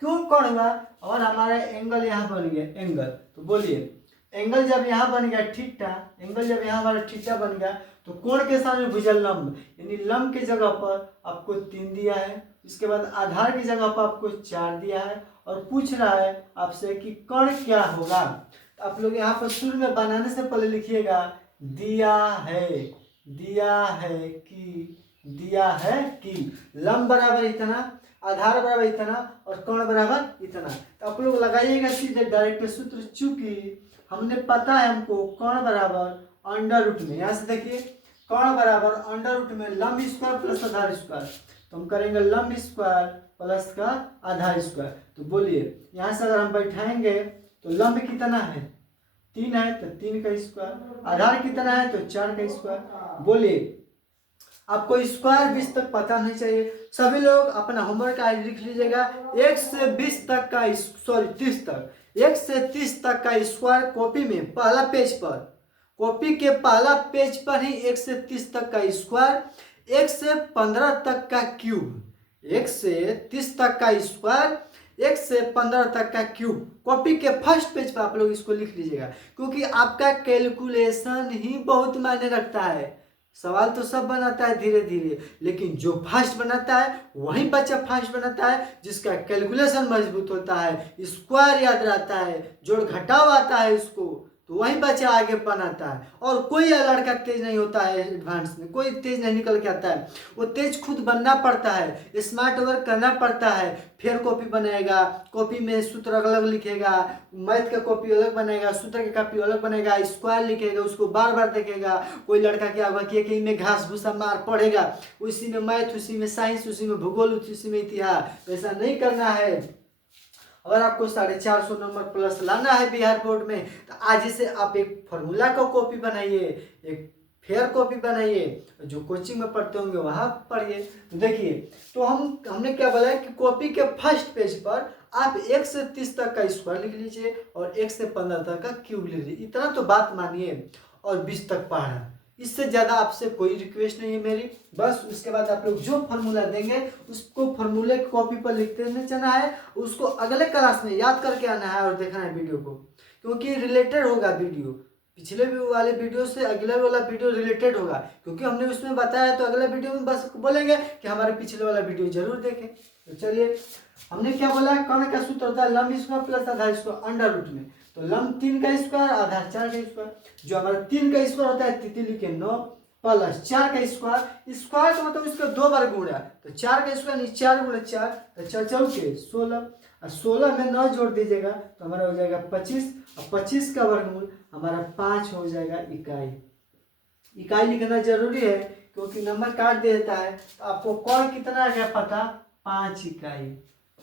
क्यों कर्ण हुआ? और हमारा एंगल यहाँ बन गया एंगल, तो बोलिए एंगल जब यहाँ बन गया थीटा, एंगल जब यहाँ हमारा थीटा बन गया तो कोण के सामने भुजा लंब, यानी लंब की जगह पर आपको 3 दिया है, इसके बाद आधार की जगह पर आपको 4 दिया है, और पूछ रहा है आपसे कि कर्ण क्या होगा। तो आप लोग यहाँ पर शुरू में बनाने से पहले लिखिएगा दिया है कि लंब बराबर इतना, आधार बराबर इतना और कर्ण बराबर इतना। तो आप लोग लगाइएगा सीधे डायरेक्ट सूत्र, चूंकि हमने पता है हमको कर्ण बराबर अंडर रूट में, यहाँ से देखिए कर्ण बराबर अंडर रूट में लंब स्क्वायर प्लस आधार स्क्वायर, तो हम करेंगे लंब स्क्वायर प्लस का आधार स्क्वायर। तो बोलिए यहाँ से अगर हम बैठाएंगे तो लंब कितना है? 3 है तो 3 का स्क्वायर, आधार कितना है तो 4 का स्क्वायर। बोलिए आपको स्क्वायर 20 तक पता नहीं चाहिए। सभी लोग अपना होमवर्क आज लिख लीजिएगा। 1 से 20 तक का, सॉरी 30 तक, 1 से 30 तक का स्क्वायर कॉपी में पहला पेज पर, कॉपी के पहला पेज पर ही 1 से 30 तक का स्क्वायर, 1 से 15 तक का क्यूब, 1 से 30 तक का स्क्वायर, 1 से 15 तक का क्यूब, कॉपी के फर्स्ट पेज पर आप लोग इसको लिख लीजिएगा, क्योंकि आपका कैलकुलेशन ही बहुत मायने रखता है। सवाल तो सब बनाता है धीरे धीरे, लेकिन जो फास्ट बनाता है वही बच्चा फास्ट बनाता है, जिसका कैलकुलेशन मजबूत होता है, स्क्वायर याद रहता है, जोड़ घटाव आता है इसको, तो वही बच्चा आगे बनाता है। और कोई लड़का तेज नहीं होता है एडवांस में, कोई तेज नहीं निकल के आता है, वो तेज खुद बनना पड़ता है, स्मार्ट वर्क करना पड़ता है, फिर कॉपी बनाएगा, कॉपी में सूत्र अलग अलग लिखेगा, मैथ का कॉपी अलग बनाएगा, सूत्र की कॉपी अलग बनेगा, स्क्वायर लिखेगा, उसको बार बार देखेगा। कोई लड़का क्या होगा कि एक में घास भूसा मार पड़ेगा, उसी में मैथ, उसी में साइंस, उसी में भूगोल, उसी में इतिहास। ऐसा नहीं करना है। अगर आपको 450 नंबर प्लस लाना है बिहार बोर्ड में, तो आज से आप एक फॉर्मूला का कॉपी बनाइए, एक फेयर कॉपी बनाइए, जो कोचिंग में पढ़ते होंगे वहां पढ़िए। तो देखिए, तो हमने क्या बोला है कि कॉपी के फर्स्ट पेज पर आप 1 से 30 तक का स्क्वायर लिख लीजिए और 1 से 15 तक का क्यूब लिख लीजिए। इतना तो बात मानिए, और 20 तक पढ़ा, इससे ज़्यादा आपसे कोई रिक्वेस्ट नहीं है मेरी। बस उसके बाद आप लोग जो फार्मूला देंगे उसको फार्मूले की कॉपी पर लिखते रहना चलना है, उसको अगले क्लास में याद करके आना है और देखना है वीडियो को, क्योंकि रिलेटेड होगा वीडियो, पिछले वाले वीडियो से अगले वाला वीडियो रिलेटेड होगा, क्योंकि हमने उसमें बताया, तो अगले वीडियो में बस बोलेंगे कि हमारे पिछले वाला वीडियो जरूर देखें। तो चलिए, हमने क्या बोला, कर्ण का सूत्र होता है लंब स्क्वायर प्लस आधार स्क्वायर अंडर रूट में, तो लंब 3 का स्क्वायर, आधार 4 का स्क्वायर। जो हमारा 3 का स्क्वायर होता है तितली के 9 प्लस 4 का स्क्वायर, स्क्वायर का मतलब इसका 2 बार गुणा, तो 4 का स्क्वायर नहीं 4 गुणा 4, तो 4 4 के 16, और 16 में 9 जोड़ दीजिएगा तो हमारा हो जाएगा 25, और 25 का वर्गमूल हमारा 5 हो जाएगा इकाई। इकाई लिखना जरूरी है, क्योंकि नंबर काट देता है। तो आपको कौन कितना आ गया पता, 5 इकाई।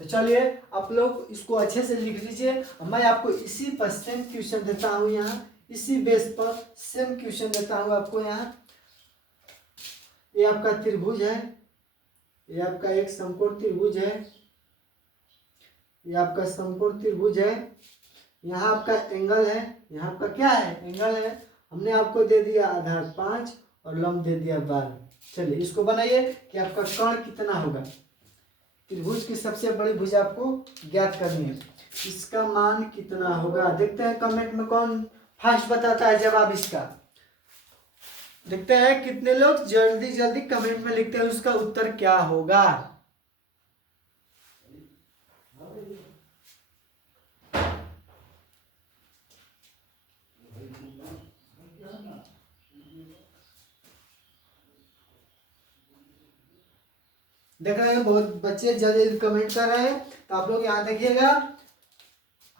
तो चलिए आप लोग इसको अच्छे से लिख लीजिए। मैं आपको इसी पर सेम क्वेश्चन देता हूँ, यहाँ इसी बेस पर सेम क्वेश्चन देता हूँ आपको। यहाँ ये आपका त्रिभुज है, ये आपका एक समकोण त्रिभुज है, ये आपका समकोण त्रिभुज है, यहाँ आपका एंगल है, यहाँ आपका क्या है, एंगल है। हमने आपको दे दिया आधार 5 और लंब दे दिया 12। चलिए इसको बनाइए कि आपका कर्ण कितना होगा। त्रिभुज की सबसे बड़ी भुजा आपको ज्ञात करनी है, इसका मान कितना होगा। देखते हैं कमेंट में कौन फास्ट बताता है जवाब इसका। देखते हैं कितने लोग जल्दी जल्दी कमेंट में लिखते हैं उसका उत्तर क्या होगा। देख रहे हैं बहुत बच्चे जल्दी कमेंट कर रहे हैं, तो आप लोग यहाँ देखिएगा।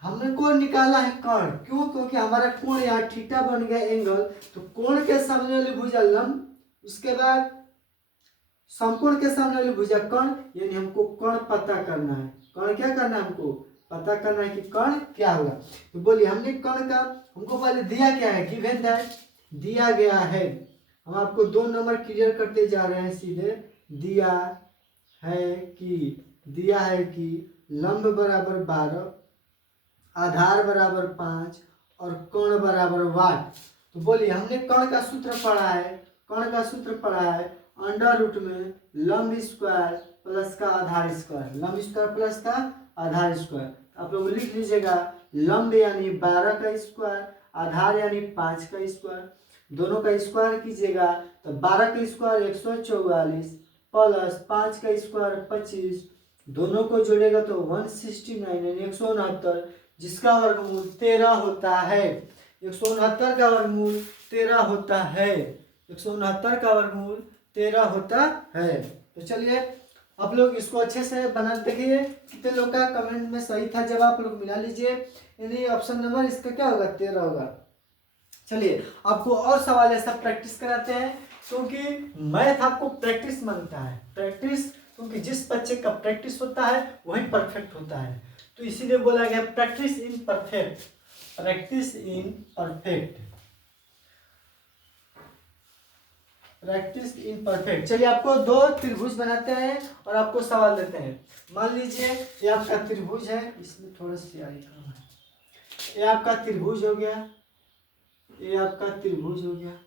हमने कोण निकाला है कर्ण, क्यों, क्योंकि हमारा कोण यहाँ थीटा बन गया एंगल, तो कोण के सामने वाली भुजा लंब, उसके बाद समकोण के सामने वाली भुजा कर्ण, यानी हमको कर्ण पता करना है। कर्ण क्या करना है, हमको पता करना है कि कर्ण क्या होगा। तो बोलिए हमने कर्ण का हमको पहले दिया क्या है, गिवन दैट दिया गया है। हम आपको 2 नंबर क्लियर करते जा रहे हैं सीधे। दिया है कि लंब बराबर 12, आधार बराबर 5 और कर्ण बराबर वाट। तो बोलिए हमने कर्ण का सूत्र पढ़ा है, कर्ण का सूत्र पढ़ा है अंडर रूट में लंब स्क्वायर प्लस का आधार स्क्वायर, लंब स्क्वायर प्लस का आधार स्क्वायर। आप लोग लिख लीजिएगा लंब यानी 12 का स्क्वायर, आधार यानी 5 का स्क्वायर, दोनों का स्क्वायर कीजिएगा तो 12 का स्क्वायर 144 प्लस 5 का स्क्वायर 25, दोनों को जोड़ेगा तो 169 यानी 169, जिसका वर्गमूल 13 होता है। 169 का वर्गमूल 13 होता है, 169 का वर्गमूल 13 होता है। तो चलिए आप लोग इसको अच्छे से बना देखिए कितने लोग का कमेंट में सही था जवाब, आप लोग मिला लीजिए। यानी ऑप्शन नंबर इसका क्या होगा, 13 होगा। चलिए आपको और सवाल ऐसा प्रैक्टिस कराते हैं, क्योंकि मैथ आपको प्रैक्टिस मांगता है, प्रैक्टिस, क्योंकि जिस बच्चे का प्रैक्टिस होता है वही परफेक्ट होता है। तो इसीलिए बोला गया practice in perfect. Practice in perfect, practice in perfect. चलिए आपको दो त्रिभुज बनाते हैं और आपको सवाल देते हैं। मान लीजिए ये आपका त्रिभुज है, इसमें थोड़ा सी आई कम है। ये आपका त्रिभुज हो गया, ये आपका त्रिभुज हो गया।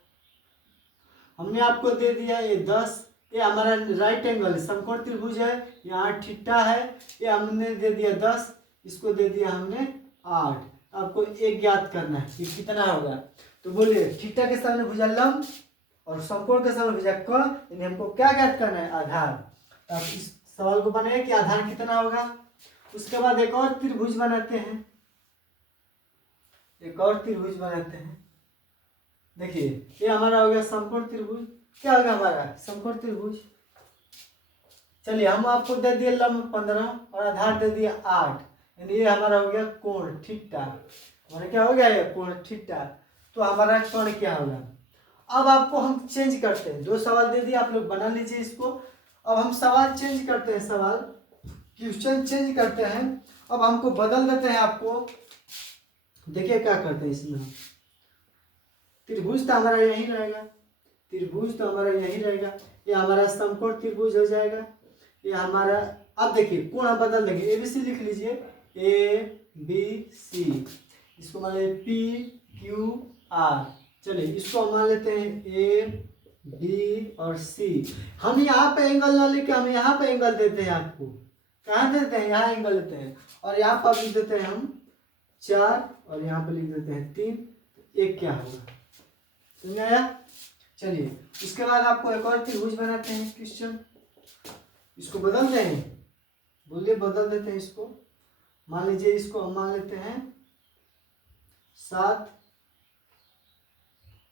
हमने आपको दे दिया ये 10, ये हमारा राइट एंगल समकोण त्रिभुज है, यहाँ थीटा है, ये हमने दे दिया 10, इसको दे दिया हमने 8। आपको एक ज्ञात करना है कि कितना होगा। तो बोलिए थीटा के सामने भुजा लंब और समकोण के सामने भुजा कोण, यानी हमको क्या ज्ञात करना है, आधार। तो आप इस सवाल को बनाए कि आधार कितना होगा। उसके बाद एक और त्रिभुज बनाते हैं, एक और त्रिभुज बनाते हैं। देखिए ये हमारा हो गया समकोण त्रिभुज, क्या होगा हमारा समकोण त्रिभुज। चलिए हम आपको दे दिए लंब 15 और आधार दे दिया 8, यानी ये हमारा हो गया कोण थीटा। हमारा क्या हो गया ये कोण थीटा। तो हमारा कोण क्या होगा। अब आपको हम चेंज करते हैं, दो सवाल दे दिए, आप लोग बना लीजिए इसको। अब हम सवाल चेंज करते हैं, सवाल क्वेश्चन चेंज करते हैं। अब हमको बदल देते हैं आपको। देखिए क्या करते हैं इसमें, त्रिभुज तो हमारा यही रहेगा, त्रिभुज तो हमारा यही रहेगा। ये हमारा समकोण त्रिभुज हो जाएगा। ये हमारा, अब देखिए कोण हम बदल देंगे, ABC लिख लीजिए, ABC। इसको मान लीजिए PQR। चलिए इसको हम मान लेते हैं AB और C। हम यहाँ पे एंगल ना लेके हम यहाँ पे एंगल देते हैं आपको। कहाँ देते हैं, यहाँ एंगल देते हैं। और यहाँ पर लिख देते हैं हम 4 और यहाँ पे लिख देते हैं 3। एक क्या होगा, समझ आया। चलिए उसके बाद आपको एक और त्रिभुज बनाते हैं क्वेश्चन। इसको बदल दें, बोलिए बदल देते हैं इसको। मान लीजिए इसको हम मान लेते हैं 7,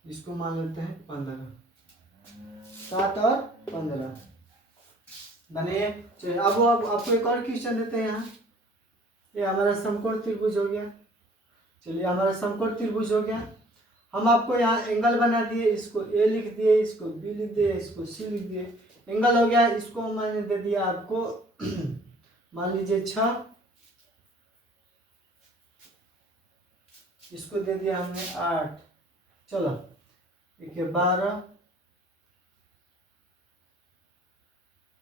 इसको मान लेते हैं 15। 7 और 15 बने। चलिए अब आपको एक और क्वेश्चन देते हैं यहाँ। ये हमारा समकोण त्रिभुज हो गया। चलिए हमारा समकोण त्रिभुज हो गया। हम आपको यहाँ एंगल बना दिए, इसको A लिख दिए, इसको B लिख दिए, इसको C लिख दिए। एंगल हो गया, इसको मैंने दे दिया आपको मान लीजिए 6, इसको दे दिया हमने 8। चलो एक 12,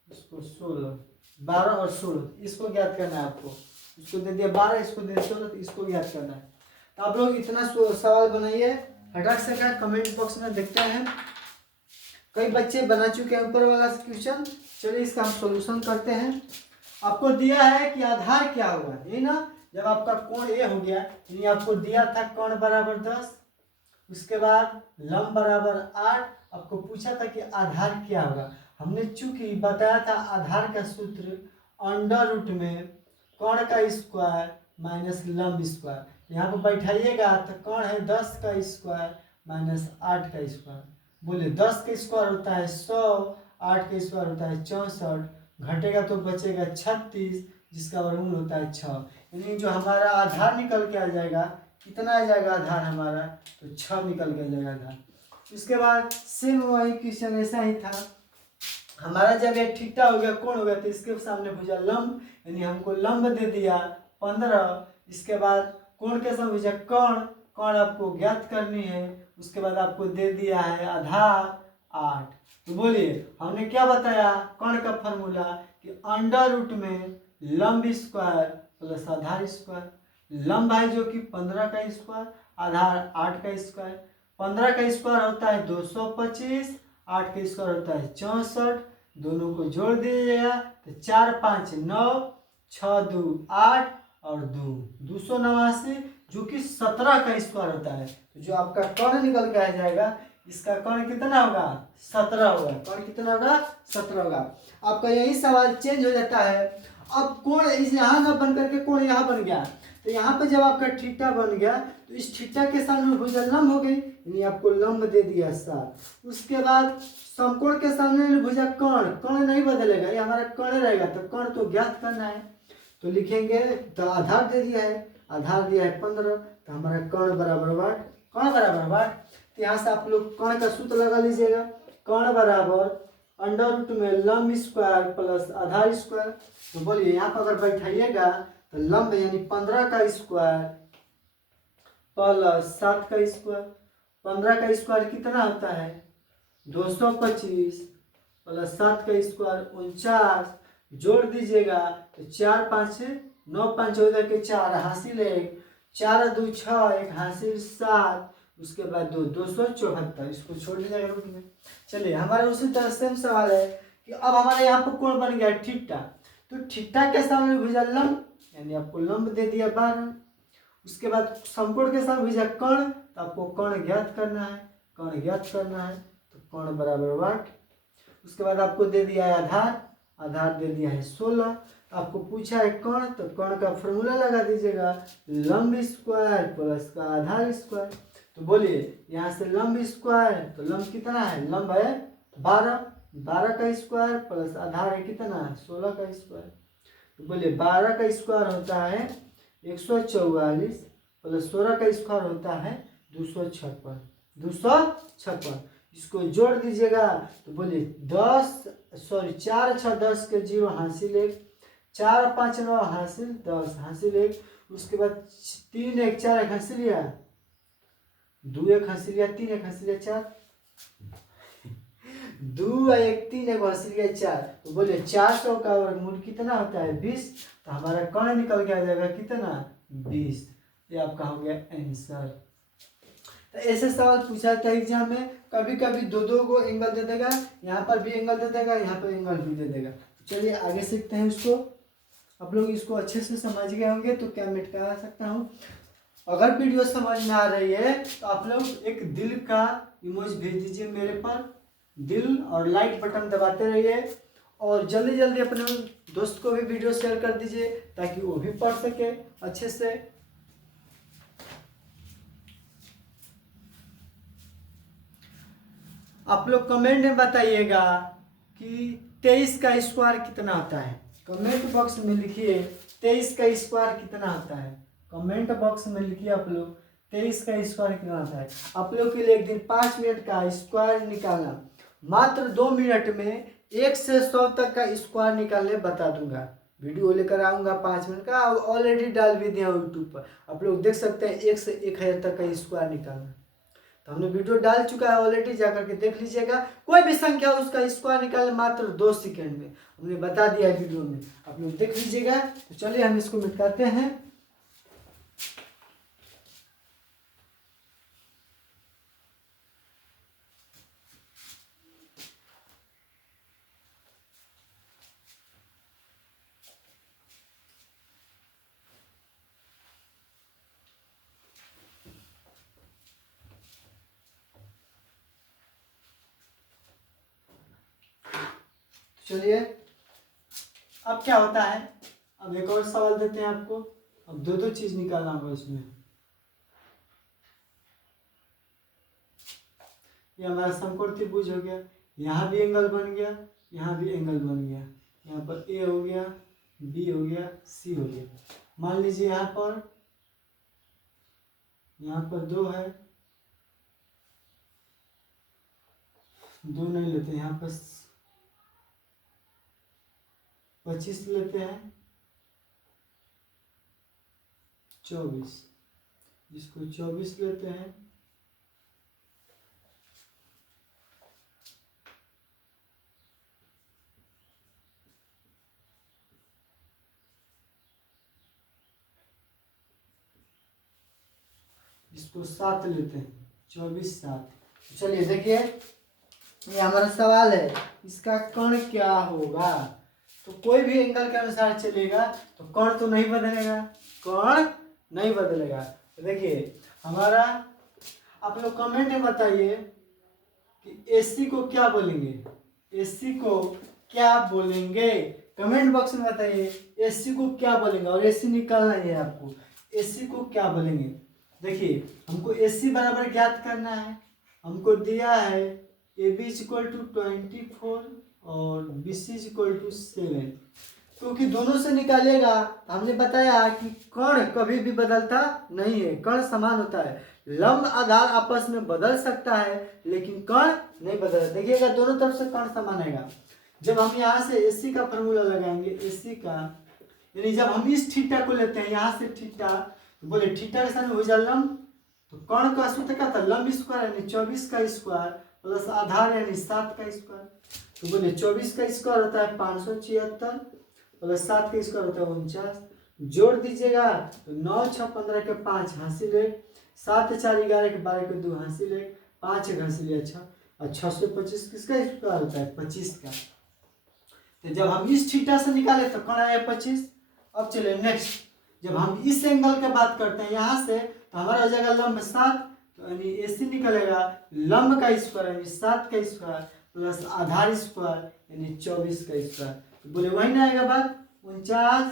इसको 16, 12 और 16 इसको ज्ञात करना है आपको। इसको दे दिया 12, इसको दे दिया 16, तो इसको ज्ञात करना है। तो आप लोग इतना सवाल बनाइए, फटाक से का कमेंट बॉक्स में देखते हैं। कई बच्चे बना चुके हैं ऊपर वाला क्वेश्चन। चलिए इसका हम सॉल्यूशन करते हैं। आपको दिया है कि आधार क्या होगा, यही ना। जब आपका कोण ए हो गया, यानी आपको दिया था कोण बराबर 10, उसके बाद लंब बराबर 8, आपको पूछा था कि आधार क्या होगा। हमने चूंकि बताया था आधार का सूत्र अंडर रूट में कोण का स्क्वायर माइनस लंब स्क्वायर। यहाँ पर बैठाइएगा तो कोण है 10 का स्क्वायर माइनस 8 का स्क्वायर। बोलिए 10 का स्क्वायर होता है 100, 8 का स्क्वायर होता है 64, घटेगा तो बचेगा 36, जिसका वर्गमूल होता है 6। यानी जो हमारा आधार निकल के आ जाएगा, कितना आ जाएगा आधार हमारा, तो 6 निकल के आ जाएगा आधार। उसके बाद सेम वही क्वेश्चन ऐसा ही था। हमारा जब एक थीटा हो गया, कोण हो गया, तो इसके सामने भुजा लंब, यानी हमको लंब दे दिया 15। इसके बाद कोण के सामने भुजा कोण, कोण आपको ज्ञात करनी है। उसके बाद आपको दे दिया है आधार 8। तो बोलिए हमने क्या बताया, कोण का फॉर्मूला कि अंडर रूट में लंब स्क्वायर प्लस आधार स्क्वायर। लंब है जो कि 15 का स्क्वायर, आधार 8 का स्क्वायर। 15 का स्क्वायर होता है 225, 8 का स्क्वायर होता है 64। दोनों को जोड़ दीजिएगा तो 4 5 9, 6 2 8 और 2 289, जो कि 17 का स्क्वायर होता है। तो जो आपका कोण निकल के आ जाएगा, इसका कोण कितना होगा, 17 होगा। कोण कितना होगा, 17 होगा। आपका यही सवाल चेंज हो जाता है। अब कोण इस यहाँ ना बन करके कोण यहाँ बन गया, तो यहाँ पे जब आपका थीटा बन गया, तो इस थीटा के सामने भुजा लंब हो गई, यानी आपको लंब दे दिया 7। उसके बाद समकोण के सामने भुजा कोण, कोण नहीं बदलेगा, ये हमारा कोण रहेगा, तो कोण तो ज्ञात करना है। तो लिखेंगे, तो आधार दे दिया है, आधार दिया है 15, तो हमारा कोण बराबर 8, कोण बराबर 8। तो यहाँ से आप लोग कोण का सूत्र लगा लीजिएगा, कोण बराबर अंडर रूट में लंब स्क्वायर प्लस आधार स्क्वायर। तो बोलिए यहाँ पर अगर बैठाइएगा तो लंब यानी 15 का स्क्वायर प्लस 7 का स्क्वायर। 15 का स्क्वायर कितना होता है 225 प्लस 7 का स्क्वायर 49। जोड़ दीजिएगा तो 4 5 9 5 14 के 4 हासिल 1 4 2 6 1 हासिल 7 उसके बाद 274 इसको छोड़ दीजिएगा रूट में। चलिए हमारे उसी तरह सेम सवाल है कि अब हमारे यहाँ पर कोण बन गया थीटा। तो थीटा के सामने भुजा लंब यानी आपको लंब दे दिया 12। उसके बाद समकोण के साथ भुजा कर्ण तो आपको कर्ण ज्ञात करना है। कर्ण ज्ञात करना है तो कर्ण बराबर 8। उसके बाद आपको दे दिया है आधार। आधार दे दिया है 16। आपको पूछा है कर्ण तो कर्ण का फॉर्मूला लगा दीजिएगा लंब स्क्वायर प्लस का आधार स्क्वायर। तो बोलिए यहाँ से लंब स्क्वायर तो लंब कितना है लंब है 12। 12 का स्क्वायर प्लस आधार है कितना 16 का स्क्वायर। तो बोलिए 12 का स्क्वायर होता है 144 प्लस 16 का स्क्वायर होता है 256। 256 इसको जोड़ दीजिएगा तो बोलिए 4 6 10 के 0 हासिल 1 4 5 9 हासिल 10 हासिल 1। उसके बाद 3 1 4 1 हासिल लिया 2 1 हासिल लिया 3 1 हासिल लिया 4 2 1 3 1 हासिल लिया 4। तो बोलिए 400 का वर्गमूल कितना होता है 20। तो हमारा कर्ण निकल के आ जाएगा कितना 20। ये आपका हो गया आंसर। तो ऐसे सवाल पूछा था एग्जाम में। कभी कभी दो को एंगल दे देगा यहाँ पर भी एंगल दे देगा यहाँ पर एंगल भी दे देगा। चलिए आगे सीखते हैं उसको। आप लोग इसको अच्छे से समझ गए होंगे तो क्या मैं करा सकता हूँ। अगर वीडियो समझ में आ रही है तो आप लोग एक दिल का इमोज भेज दीजिए मेरे पर। दिल और लाइक बटन दबाते रहिए और जल्दी जल्दी अपने दोस्त को भी वीडियो शेयर कर दीजिए ताकि वो भी पढ़ सके अच्छे से। आप लोग कमेंट में बताइएगा कि 23 का स्क्वायर कितना आता है। कमेंट बॉक्स में लिखिए 23 का स्क्वायर कितना आता है। कमेंट बॉक्स में लिखिए आप लोग 23 का स्क्वायर कितना आता है। आप लोग के लिए एक दिन 5 मिनट का स्क्वायर निकालना मात्र 2 मिनट में 1 से 100 तक का स्क्वायर निकालने बता दूंगा। वीडियो लेकर आऊँगा 5 मिनट का ऑलरेडी डाल भी दिया यूट्यूब पर। आप लोग देख सकते हैं 1 से 1000 तक का स्क्वायर निकालना। तो हमने वीडियो डाल चुका है ऑलरेडी जाकर के देख लीजिएगा। कोई भी संख्या उसका स्क्वायर निकाले मात्र 2 सेकंड में हमने बता दिया है वीडियो में। आप लोग देख लीजिएगा। तो चलिए हम इसको मिटाते हैं। चलिए अब क्या होता है। अब एक और सवाल देते हैं आपको। अब दो चीज निकालना होगा इसमें। ये हमारा समकोण त्रिभुज हो गया। यहाँ भी एंगल बन गया यहाँ भी एंगल बन गया। यहाँ पर ए हो गया बी हो गया सी हो गया। मान लीजिए यहाँ पर 2 है 2 नहीं लेते यहाँ पर 25 लेते हैं 24 इसको 24 लेते हैं। इसको 7 लेते हैं 24 7। चलिए देखिए ये हमारा सवाल है इसका कर्ण क्या होगा। तो कोई भी एंगल के अनुसार चलेगा तो कर्ण तो नहीं बदलेगा। कर्ण नहीं बदलेगा। तो देखिए हमारा आप लोग कमेंट में बताइए कि एसी को क्या बोलेंगे। एसी को क्या बोलेंगे कमेंट बॉक्स में बताइए। एसी को क्या बोलेंगे और एसी निकालना है आपको। एसी को क्या बोलेंगे। देखिए हमको एसी बराबर ज्ञात करना है। हमको दिया है ए बी इक्वल टू 24 और बी सी इक्वल टू 7। क्योंकि दोनों से निकालेगा हमने बताया कि कर्ण कभी भी बदलता नहीं है। कर्ण समान होता है। लंब आधार आपस में बदल सकता है लेकिन कर्ण नहीं बदलता। देखिएगा दोनों तरफ से कर्ण समान आएगा। जब हम यहाँ से एसी का फॉर्मूला लगाएंगे एसी का यानी जब हम इस थीटा को लेते हैं यहाँ से थीटा तो बोले थीटा के सामने भुजा लंब तो कर्ण का सूत्र क्या था, लंब स्क्वायर यानी 24 का स्क्वायर प्लस आधार यानी 7 का स्क्वायर। तो बोले 24 का स्क्वायर होता है 576 प्लस 7 का स्क्वायर होता है 49। जोड़ दीजिएगा तो 9 6 15 के 5 हासिल है, 7 4 11 के 12 के 2 हासिल है, 5 एक हासिल है 6 और 625 किसका स्क्वायर होता है 25 का। तो जब हम इस थीटा से निकाले तो कौन आया 25। अब चलिए नेक्स्ट, जब हम इस एंगल की बात करते हैं यहाँ से तो हमारा हो जाएगा लंब 7, तो यानी AC निकलेगा लंब का स्क्वायर यानी 7 का स्क्वायर प्लस आधार स्क्वायर यानी 24 का स्क्वायर। तो बोले वही ना आएगा बात, 49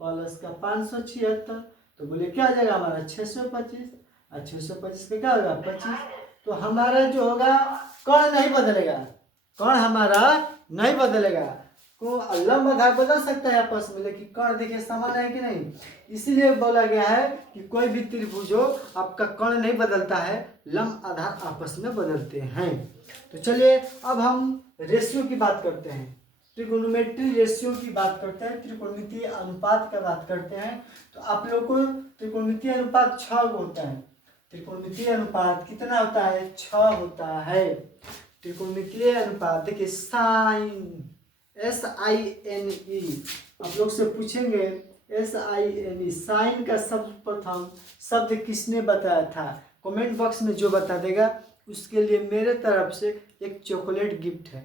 प्लस का 576, तो बोले क्या आ जाएगा हमारा 625 और 625 का क्या होगा 25। तो हमारा जो होगा कर्ण नहीं बदलेगा, कर्ण हमारा नहीं बदलेगा। को लंब आधार बदल सकता है आपस में, लेकिन कर्ण देखिए समान है कि नहीं, इसीलिए बोला गया है कि कोई भी त्रिभुज हो आपका कर्ण नहीं बदलता है, लंब आधार आपस में बदलते हैं। तो चलिए अब हम रेशियो की बात करते हैं, त्रिकोणमितीय रेशियो की बात करते हैं, त्रिकोणमितीय अनुपात का बात करते हैं। तो आप लोग को त्रिकोणमितीय अनुपात 6 होता है। त्रिकोणमितीय अनुपात कितना होता है 6 होता है। त्रिकोणमितीय अनुपात देखिए साइन SINE, आप लोग से पूछेंगे SINE साइन का सर्वप्रथम शब्द किसने बताया था, कमेंट बॉक्स में जो बता देगा उसके लिए मेरे तरफ से एक चॉकलेट गिफ्ट है।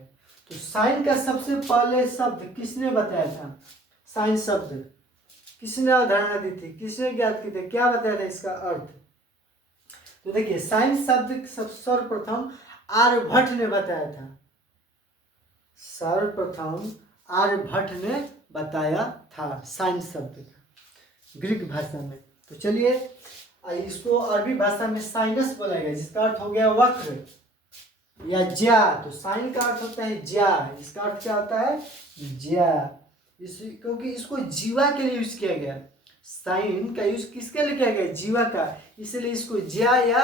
तो साइन का सबसे पहले शब्द किसने बताया था, साइन शब्द किसने अवधारणा दी थी, किसने ज्ञात की थी, क्या बताया था इसका अर्थ। तो देखिए साइन शब्द सर्वप्रथम आर्यभट्ट ने बताया था, सर्वप्रथम आर्यभट्ट ने बताया था साइन शब्द का ग्रीक भाषा में। तो चलिए इसको अरबी भाषा में साइनस बोला गया, जिसका अर्थ हो गया वक्र या ज्या। तो साइन का अर्थ होता है ज्या, इसका अर्थ क्या होता है ज्या, क्योंकि इसको जीवा के लिए यूज किया गया। साइन का यूज किसके लिए किया गया, जीवा का, इसलिए इसको ज्या या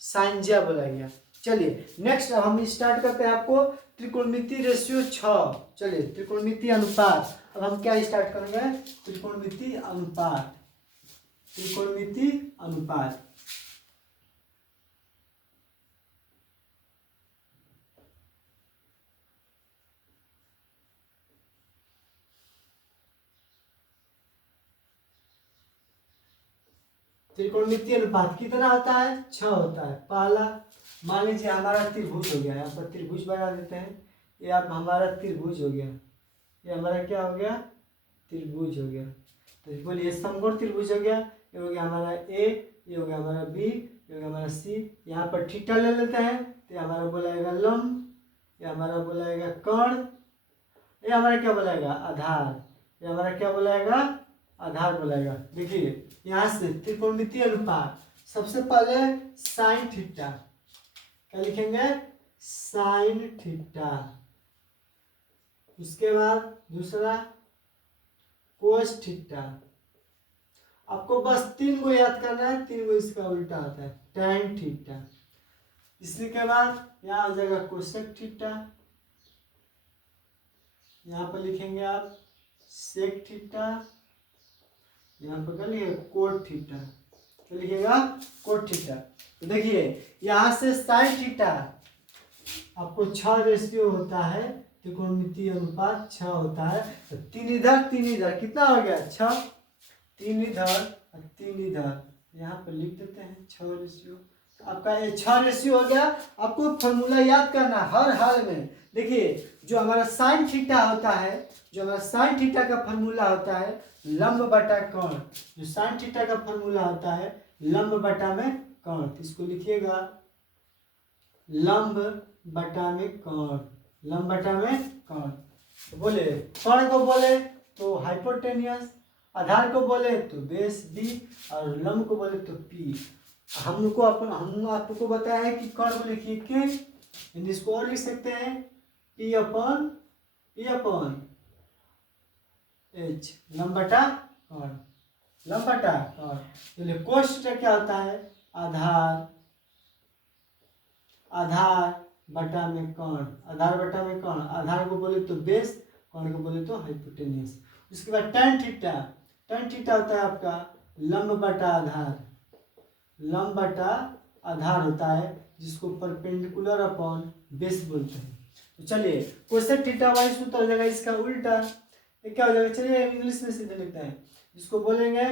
साइन ज्या बोला गया। चलिए नेक्स्ट अब हम स्टार्ट करते हैं आपको त्रिकोणमितीय रेशियो 6। चलिए त्रिकोणमितीय अनुपात, अब हम क्या स्टार्ट करेंगे, त्रिकोणमितीय अनुपात, त्रिकोणमितीय अनुपात। त्रिकोणमितीय अनुपात कितना होता है 6 होता है। पहला मान लीजिए हमारा त्रिभुज हो गया, यहाँ पर त्रिभुज बना देते हैं, ये अब हमारा त्रिभुज हो गया, ये हमारा क्या हो गया त्रिभुज हो गया। तो बोलिए समकोण त्रिभुज हो गया, ये हो गया हमारा A, ये हो गया हमारा B, ये हो गया हमारा C। यहाँ पर थीटा ले लेते हैं तो ये हमारा बोलाएगा लंब, ये हमारा बोलाएगा कर्ण, ये हमारा क्या बोलाएगा आधार, ये हमारा क्या बोलाएगा आधार बोलाएगा। देखिए यहाँ से त्रिकोणमितीय अनुपात सबसे पहले साइन थीटा, क्या लिखेंगे साइन थीटा, उसके बाद दूसरा कोस थीटा। आपको बस 3 को याद करना है, 3 को इसका उल्टा होता है टैन थीटा। इसी के बाद यहाँ आ जाएगा कोसेक थीटा, यहाँ पर लिखेंगे आप सेक थीटा, यहाँ पर क्या लिखेगा कोट थीटा, क्या लिखेगा कोट थीटा। तो देखिए यहाँ से साइन थीटा आपको 6 रेशियो होता है, त्रिकोणमितीय अनुपात 6 होता है। तो 3 इधर कितना हो गया 6, 3 इधर और 3 इधर, यहाँ पर लिख देते हैं 6 रेशियो। आपका ये 6 रेशियो हो गया। आपको फॉर्मूला याद करना हर हाल में। देखिए जो हमारा साइन थीटा होता है, जो हमारा साइन थीटा का फॉर्मूला होता है लंब बटा कोण, जो साइन थीटा का फॉर्मूला होता है लंब बटा में कोण, तो इसको लिखिएगा लंब बटा में कोण, लंब बटा में कोण। तो बोले कोण को बोले तो हाइपोटेनियस, आधार को बोले तो बेस बी, और लंब को बोले तो पी। हम आपको बताया है कि कोण को लिखिए के, इसको और लिख सकते हैं पी अपॉन एच, लंब बटा कोण, लंब बटा कोण। चलिए कोस थीटा क्या होता है आधार बटा में कोण, आधार बटा में कोण, आधार को बोले तो बेस, कोण को बोले तो हाइपोटेनियस। उसके बाद tan थीटा होता है आपका लंब बटा आधार, लंब बटा आधार होता है, जिसको परपेंडिकुलर अपॉन बेस बोलते हैं। तो चलिए कोसेक थीटा वाई सूत्र हो जाएगा इसका उल्टा, ये क्या हो जाएगा, चलिए इंग्लिश में सीधे लिखते हैं, जिसको बोलेंगे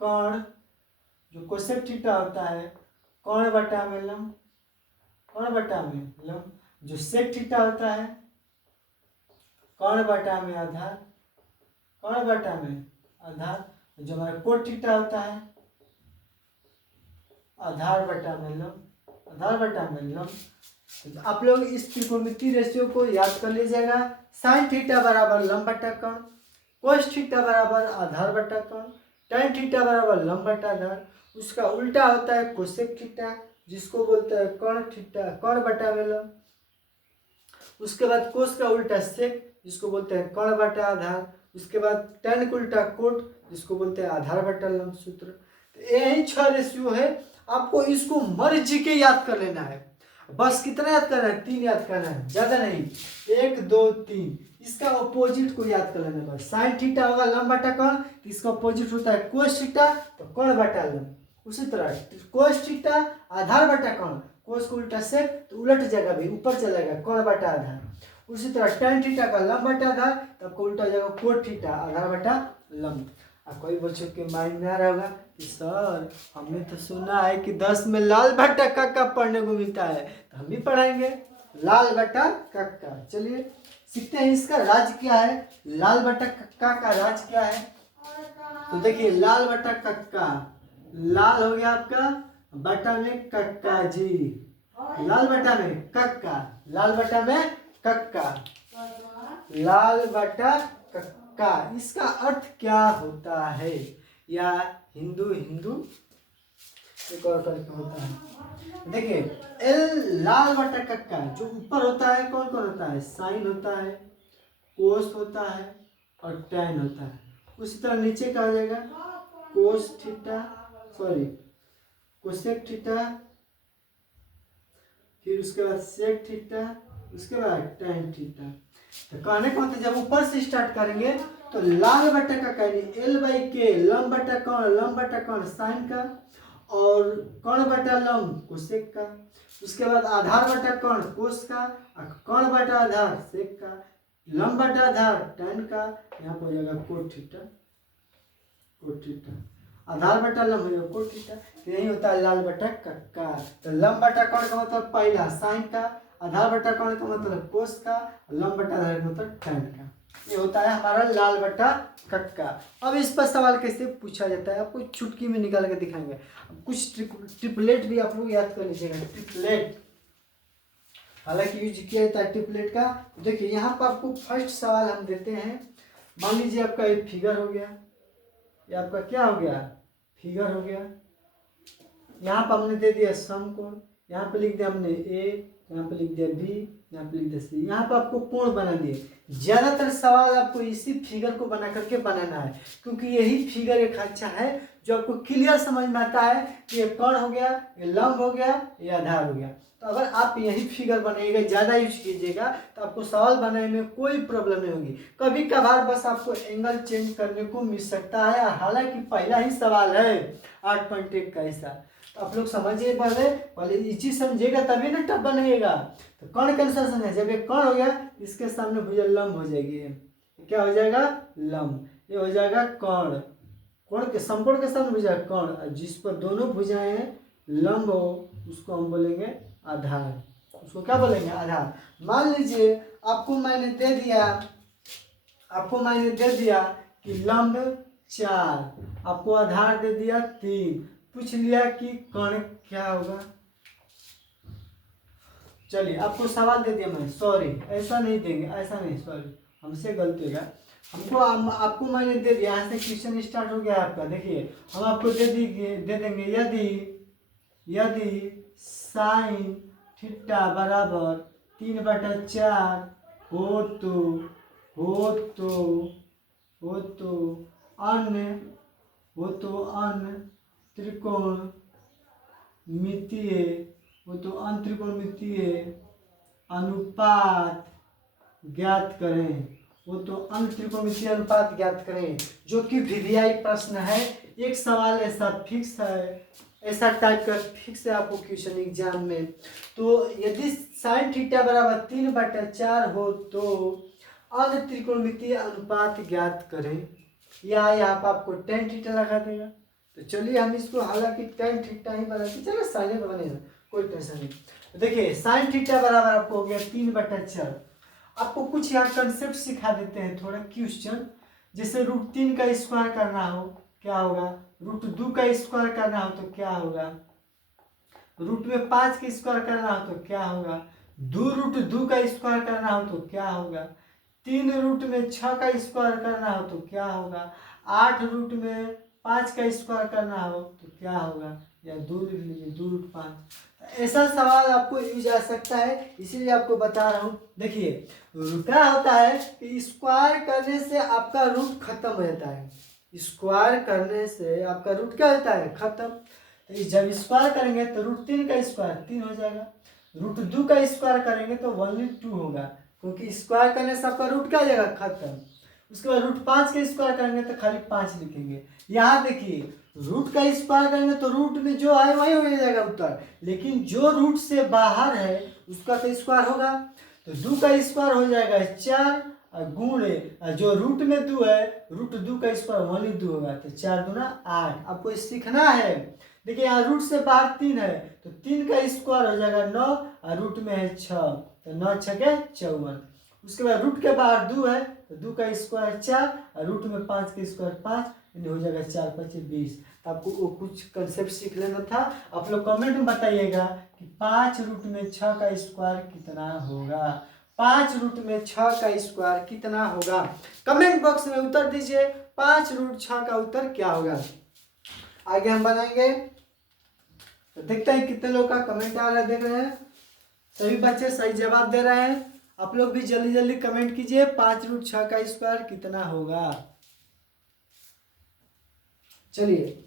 कर्ण, जो कोसेक थीटा होता है कर्ण बटा में लंब, कर्ण बटा में लंब, जो सेक थीटा होता है कर्ण बटा में आधार, कर्ण बटा में आधार, जो हमारा कोट थीटा होता है आधार बटा में लंब, आधार बटा में लंब। तो आप लोग इस त्रिकोणमितीय रेशियो को याद कर लीजिएगा। साइन थीटा बराबर लंब बटा कर्ण, कोस थीटा बराबर आधार बटा कर्ण, tan थीटा बराबर लंब बटा आधार। उसका उल्टा होता है कोसेक थीटा, जिसको बोलते हैं कर्ण थीटा, कर्ण बटा में लंब। उसके बाद कोस का उल्टा सेक, जिसको बोलते हैं कर्ण बटा आधार। उसके बाद tan का उल्टा कोट, जिसको बोलते हैं आधार बटा लंब सूत्र। तो यही 6 रेशियो है, आपको इसको मर्ज के याद कर लेना है। बस कितना याद करना है, 3 याद करना है, ज्यादा नहीं, 1 2 3। इसका ऑपोजिट को याद कर लेना है। साइन थीटा होगा लंब बटा कर्ण, तो इसका ऑपोजिट होता है कोस थीटा, तो कर्ण बटा लंब। उसी तरह कोस थीटा आधार बटा कर्ण, कोस को उल्टा सेक तो उलट जाएगा भी, ऊपर चलेगा कर्ण बटा आधार। उसी तरह tan थीटा का लंब बटा आधार, तो आपको उल्टा जाएगा कोट थीटा आधार बटा लंब। अब कोई बच्चों के माइंड में आ रहा होगा कि सर हमने तो सुना है कि 10 में लाल बटा कक्का पढ़ने को मिलता है, तो हम भी पढ़ाएंगे लाल बटा कक्का। चलिए सीखते हैं इसका राज क्या है, लाल बटा कक्का का राज क्या है। तो देखिए लाल बटा कक्का, लाल हो गया आपका बटा में कक्का जी, लाल बटा में कक्का, लाल बटा में कक्का, लाल बटा कक्का। इसका अर्थ क्या होता है, या हिंदू हिंदू एक और करके होता है। देखिए एल लाल बटा कक्का, जो ऊपर होता है कौन कौन होता है, साइन होता है, कोस होता है और टैन होता है। उसी तरह नीचे का आ जाएगा cos theta, sorry cosec theta, फिर उसके बाद सेक थीटा, उसके बाद टैन थीटा। तो कहने का मतलब जब ऊपर से स्टार्ट करेंगे तो लाल बटा का कहेंगे एल बाई के, लंब बटा कर्ण, लंब बटा कर्ण साइन का, और कर्ण बटा लंब कोसेक का। उसके बाद आधार बटा कर्ण कोस का, कर्ण बटा आधार सेक का, लंब बटा आधार टैन का। यहाँ पर हो जाएगा कोट थीटा, कोट थीटा, आधार बटा लंब हो जाएगा कोट थीटा। तो यही होता है लाल बटा कक्का। तो लंब बटा कर्ण का मतलब पहला साइन का, आधार बटा कर्ण का मतलब कोस का, लंब बटा आधार का मतलब टैन का। ये होता है हमारा लाल बटा कक्का। अब इस पर सवाल कैसे पूछा जाता है, आपको चुटकी में निकाल के दिखाएंगे। कुछ ट्रिपलेट भी आप लोग याद कर लीजिएगा, ट्रिपलेट हालांकि यूज किया जाता है ट्रिपलेट का। देखिए यहाँ पर आपको फर्स्ट सवाल हम देते हैं, मान लीजिए आपका एक फिगर हो गया, ये आपका क्या हो गया, फिगर हो गया। यहाँ पर हमने दे दिया समकोण, यहाँ पे लिख दिया हमने ए, यहाँ पे लिख दिया बी, यहाँ पे लिख दिया सी। यहाँ पे आपको कोण बना दिए। ज्यादातर सवाल आपको इसी फिगर को बना करके बनाना है, क्योंकि यही फिगर एक अच्छा है जो आपको क्लियर समझ में आता है कि ये कर्ण हो गया, ये लंब हो गया, ये आधार हो गया। तो अगर आप यही फिगर बनाइएगा, ज़्यादा यूज कीजिएगा, तो आपको सवाल बनाने में कोई प्रॉब्लम नहीं होगी। कभी कभार बस आपको एंगल चेंज करने को मिल सकता है, हालांकि पहला ही सवाल है 8.1 का हिस्सा। तो आप लोग समझिए, पहले ये चीज समझिएगा तभी ना टफ बनेगा। तो कर्ण के अनुसार समझे, जब ये कर्ण हो गया इसके सामने भुजा लंब हो जाएगी, क्या हो जाएगा लंब, ये हो जाएगा कर्ण, कोण के समकोण के सामने भुजा कर्ण, जिस पर दोनों भुजाएं लंब हो उसको हम बोलेंगे आधार, उसको क्या बोलेंगे आधार। मान लीजिए आपको मैंने दे दिया कि लंब 4, आपको आधार दे दिया 3, पूछ लिया कि कर्ण क्या होगा। चलिए आपको सवाल दे दिया मैं, सॉरी ऐसा नहीं देंगे, ऐसा नहीं, सॉरी हमसे गलती हो गया। आपको मैंने दे दिया, यहाँ से क्वेश्चन स्टार्ट हो गया आपका। देखिए हम आपको दे देंगे यदि साइन थीटा बराबर 3/4 हो तो अन्य त्रिकोणमितीय अनुपात ज्ञात करें, जो कि वीवीआई प्रश्न है, एक सवाल ऐसा फिक्स है, ऐसा टाइप का फिक्स है आपको क्वेश्चन एग्जाम में। तो यदि साइन थीटा बराबर 3/4 हो तो अन्य त्रिकोणमितीय अनुपात ज्ञात करें, या यहाँ पर आपको टेन थीटा लगा देगा। तो चलिए हम इसको, हालांकि टेन थीटा ही बनाते, चलो साइन बनेगा, कोई टेंशन नहीं। तो देखिए साइन थीटा बराबर आपको हो गया 3/4। आपको कुछ यहाँ कंसेप्ट सिखा देते हैं थोड़ा क्वेश्चन। जैसे √3 का स्क्वायर करना हो क्या होगा, √2 का स्क्वायर करना हो तो क्या होगा, √5 का स्क्वायर करना हो तो क्या होगा, 2√2 का स्क्वायर करना हो तो क्या होगा, 3√6 का स्क्वायर करना हो तो क्या होगा, 8√5 का स्क्वायर करना हो तो क्या होगा, या 2√5। ऐसा सवाल आपको यूज आ सकता है, इसीलिए आपको बता रहा हूँ। देखिए क्या होता है कि स्क्वायर करने से आपका रूट खत्म हो जाता है, स्क्वायर करने से आपका रूट क्या होता है, खत्म। तो जब स्क्वायर करेंगे तो √3 का स्क्वायर 3 हो जाएगा, √2 का स्क्वायर करेंगे तो 1/2 होगा, क्योंकि स्क्वायर करने से आपका रूट क्या हो जाएगा, खत्म। उसके बाद √5 का स्क्वायर करेंगे तो खाली 5 लिखेंगे। यहाँ देखिए रूट का स्क्वायर करेंगे तो रूट में जो है वही हो जाएगा उत्तर, लेकिन जो रूट से बाहर है उसका तो स्क्वायर होगा। तो 2 का स्क्वायर हो जाएगा 4, और गुणे जो रूट में 2 है, √2 का स्क्वायर 1/2 होगा, तो 4 दूना 8। आपको सीखना है। देखिए यहाँ रूट से बाहर 3 है तो 3 का स्क्वायर हो जाएगा 9, और रूट में है 6, तो 9 6 के 54। उसके बाद रूट के बाहर 2 है तो 2 का स्क्वायर 4, और रूट में 5 का स्क्वायर 5, हो जाएगा 4 5 20। तो आपको वो कुछ कंसेप्ट सीख लेना था। आप लोग कमेंट में बताइएगा कि 5√6 का स्क्वायर कितना होगा, 5√6 का स्क्वायर कितना होगा। कमेंट बॉक्स में उत्तर दीजिए 5√6 का उत्तर क्या होगा। आगे हम बनाएंगे, तो देखते हैं कितने लोग का कमेंट आ रहा है। देख रहे हैं सभी बच्चे सही जवाब दे रहे हैं। आप लोग भी जल्दी जल्दी कमेंट कीजिए 5√6 का स्क्वायर कितना होगा। चलिए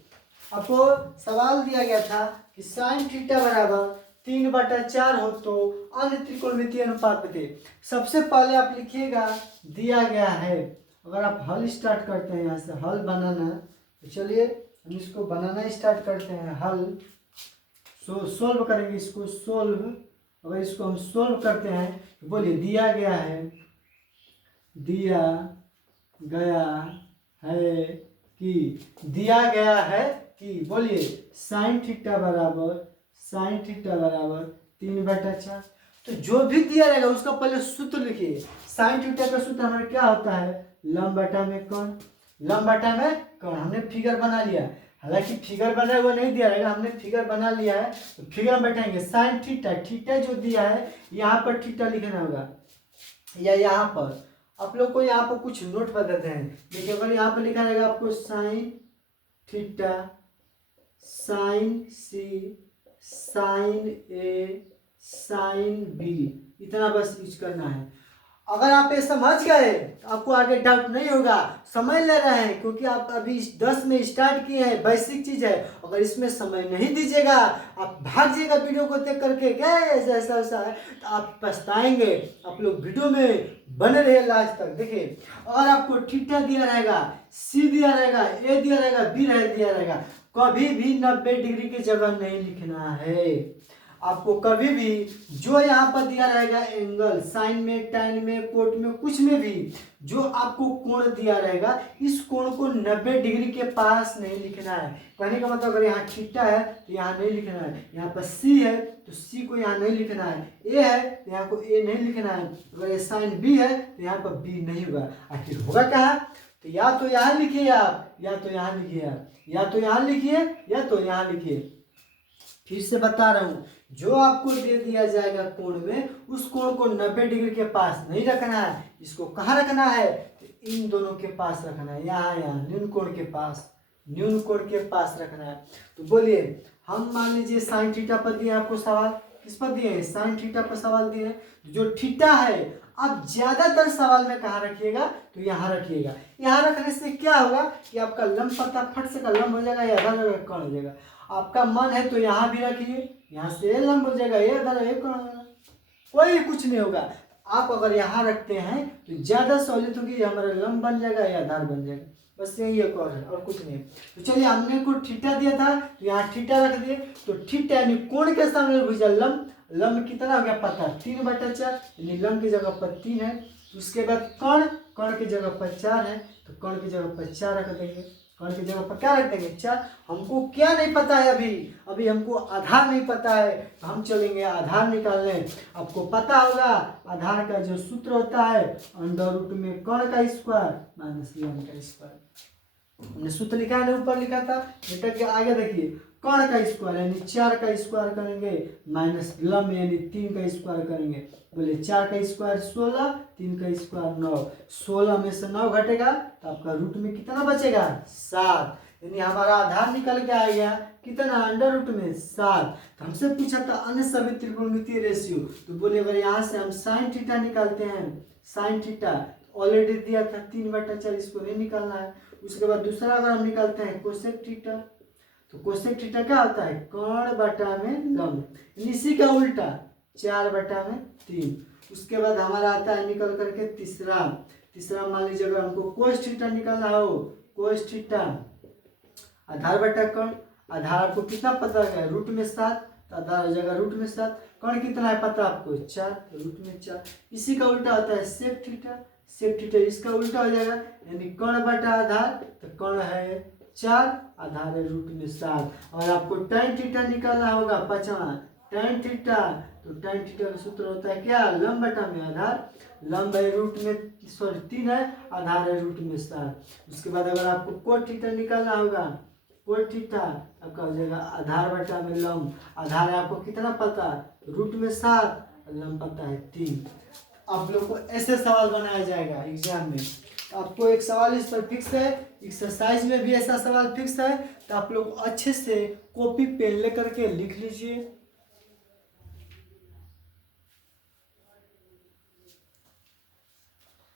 आपको सवाल दिया गया था कि साइन थीटा बराबर 3/4 हो तो अन्य त्रिकोणमितीय अनुपात बताइए। सबसे पहले आप लिखिएगा दिया गया है। अगर आप हल स्टार्ट करते हैं, यहाँ से हल बनाना, तो चलिए हम इसको बनाना स्टार्ट करते हैं। हल सोल्व करेंगे, इसको सोल्व। अगर इसको हम सोल्व करते हैं तो बोलिए दिया गया है, दिया गया है कि, दिया गया है कि, बोलिए साइन थीटा बराबर 3/4। तो जो भी दिया रहेगा उसका पहले सूत्र लिखिए। साइन थीटा का सूत्र हमारा क्या होता है, लंब बटा में कौन, लंब बटा में कौन। हमने फिगर बना लिया, हालांकि फिगर बना हुआ नहीं दिया रहेगा, हमने फिगर बना लिया है तो फिगर में बैठाएंगे। साइन थीटा, थीटा जो दिया है यहाँ पर थीटा लिखना होगा, या यहाँ पर आप लोग को यहाँ पर कुछ नोट बताते हैं। देखिए अगर यहाँ पर लिखा रहेगा आपको साइन थीटा, साइन सी, साइन ए, साइन बी, इतना बस यूज करना है। अगर आप ये समझ गए तो आपको आगे डाउट नहीं होगा। समझ ले रहे हैं क्योंकि आप अभी 10 में स्टार्ट किए हैं, बेसिक चीज है। अगर इसमें समय नहीं दीजिएगा, आप भाग जाइएगा वीडियो को देख करके, क्या ऐसा ऐसा ऐसा है, तो आप पछताएंगे। आप लोग वीडियो में बने रहे लास्ट तक। देखिए और आपको थीटा दिया रहेगा, सी दिया रहेगा, ए दिया रहेगा, बी दिया रहेगा, कभी भी 90 डिग्री की जगह नहीं लिखना है। आपको कभी भी जो यहाँ पर दिया रहेगा एंगल, साइन में, टाइन में, कोट में, कुछ में भी जो आपको कोण दिया रहेगा, इस कोण को 90 डिग्री के पास नहीं लिखना है। कहने का मतलब अगर यहाँ थीटा है तो यहाँ नहीं लिखना है, यहाँ पर सी है तो सी को यहाँ नहीं लिखना है, ए है तो यहाँ को ए नहीं लिखना है, अगर ये साइन बी है तो यहाँ पर बी नहीं होगा। आखिर होगा क्या, तो या तो यहाँ लिखिए आप, या तो यहाँ लिखिए आप, या तो यहाँ लिखिए, या तो यहाँ लिखिए। फिर से बता रहा हूँ, जो आपको दे दिया जाएगा कोण में, उस कोण को 90 डिग्री के पास नहीं रखना है। इसको कहाँ रखना है, तो इन दोनों के पास रखना है, यहाँ न्यून कोण के पास, न्यून कोण के पास रखना है। तो बोलिए हम मान लीजिए साइन थीटा पर दिए आपको सवाल, किस पर दिए, साइन थीटा पर सवाल दिए। जो थीटा है आप ज्यादातर सवाल में कहाँ रखिएगा, तो यहाँ रखिएगा। यहाँ रखने से क्या होगा कि आपका लंब पता फट से का लंब हो जाएगा, या आधा जगह कौन हो जाएगा। आपका मन है तो यहाँ भी रखिए, यहाँ से लंब हो जाएगा, ये आधा ये कौन होगा, कोई कुछ नहीं होगा। आप अगर यहाँ रखते हैं तो ज्यादा सहूलियत होगी, हमारा लंब बन जाएगा या आधार बन जाएगा। बस यही एक और है और कुछ नहीं। तो चलिए हमने को थीटा दिया था तो यहाँ थीटा रख दिए। तो थीटा यानी कोण के सामने भुजा लंब, लंब कितना हो गया पता 3/4 यानी लंब की जगह पर 3 है। तो उसके बाद कर्ण, कर्ण की जगह पर 4 है तो कर्ण की जगह पर 4 रख देंगे। कर्ण की जगह पर क्या रख देंगे 4। हमको क्या नहीं पता है अभी, अभी हमको आधार नहीं पता है तो हम चलेंगे आधार निकालने। आपको पता होगा आधार का जो सूत्र होता है अंडर रूट में कर्ण का स्क्वायर माइनस लंब का स्क्वायर। हमने सूत्र लिखा है ना, ऊपर लिखा था बेटा के आगे देखिए कर्ण का स्क्वायर यानी 4 का स्क्वायर करेंगे माइनस लंब यानी 3 का स्क्वायर करेंगे। बोले 4 का स्क्वायर 16, 3 का स्क्वायर 9, 16 में से 9 घटेगा तो आपका रूट में कितना बचेगा 7। यानी हमारा आधार निकल के आ गया कितना अंडर रूट में 7। तो हमसे पूछा था अन्य सभी त्रिकोणमितीय रेशियो, तो बोले अगर यहाँ से हम साइन थीटा निकालते हैं, साइन थीटा ऑलरेडी दिया था 3/4 इसको नहीं निकालना है। उसके बाद दूसरा अगर हम निकालते हैं कोसेक थीटा, तो कोसेक थीटा क्या होता है कर्ण बटा में लंब, इसी का उल्टा 4/3। उसके बाद हमारा आता है निकल करके तीसरा, तीसरा मान लीजिए अगर हमको कोस थीटा निकालना हो, कोस थीटा आधार बटा कर्ण, आधार आपको कितना पता है रूट में 7 तो आधार हो जाएगा रूट में 7। कर्ण कितना है पता आपको 4 तो रूट में 4। इसी का उल्टा होता है सेक थीटा, सेक थीटा इसका उल्टा हो जाएगा यानी कर्ण बटा आधार, तो कर्ण है 4 आधार है रूट में 7। और आपको tan थीटा निकालना होगा पांचवा tan थीटा, तो tan थीटा का सूत्र होता है क्या लंब बटा में आधार, लंब है रूट में 3 है आधार है रूट में 7। उसके बाद अगर आपको कोट थीटा निकालना होगा, कोट थीटा आपका हो जाएगा आधार बटा में लंब, आधार है आपको कितना पता रूट में 7, लंब पता है 3। आप लोग को ऐसे सवाल बनाया जाएगा एग्जाम में। आपको एक सवाल इस पर फिक्स है, एक्सरसाइज में भी ऐसा सवाल फिक्स है, तो आप लोग अच्छे से कॉपी पेन लेकर के लिख लीजिए।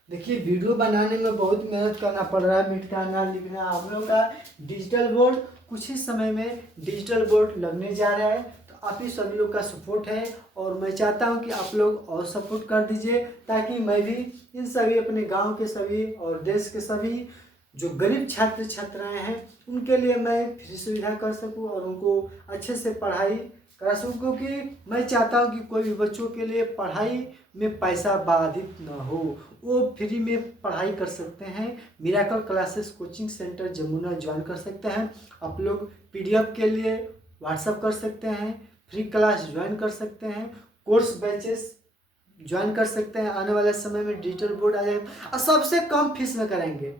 देखिए वीडियो बनाने में बहुत मेहनत करना पड़ रहा है, मिटाना लिखना। हम लोग का डिजिटल बोर्ड कुछ ही समय में डिजिटल बोर्ड लगने जा रहा है, तो आप ही सभी लोग का सपोर्ट है और मैं चाहता हूं कि आप लोग और सपोर्ट कर दीजिए ताकि मैं भी इन सभी अपने गांव के सभी और देश के सभी जो गरीब छात्र छात्राएं हैं उनके लिए मैं फ्री सुविधा कर सकूं और उनको अच्छे से पढ़ाई करा सकूं, क्योंकि मैं चाहता हूं कि कोई भी बच्चों के लिए पढ़ाई में पैसा बाधित न हो, वो फ्री में पढ़ाई कर सकते हैं। Miracle classes coaching centre Jamuna join कर सकते हैं। आप लोग पीडीएफ के लिए व्हाट्सअप कर सकते हैं, फ्री क्लास ज्वाइन कर सकते हैं, कोर्स बैचेस ज्वाइन कर सकते हैं। आने वाले समय में डिजिटल बोर्ड आ जाएगा और सबसे कम फीस में कराएंगे।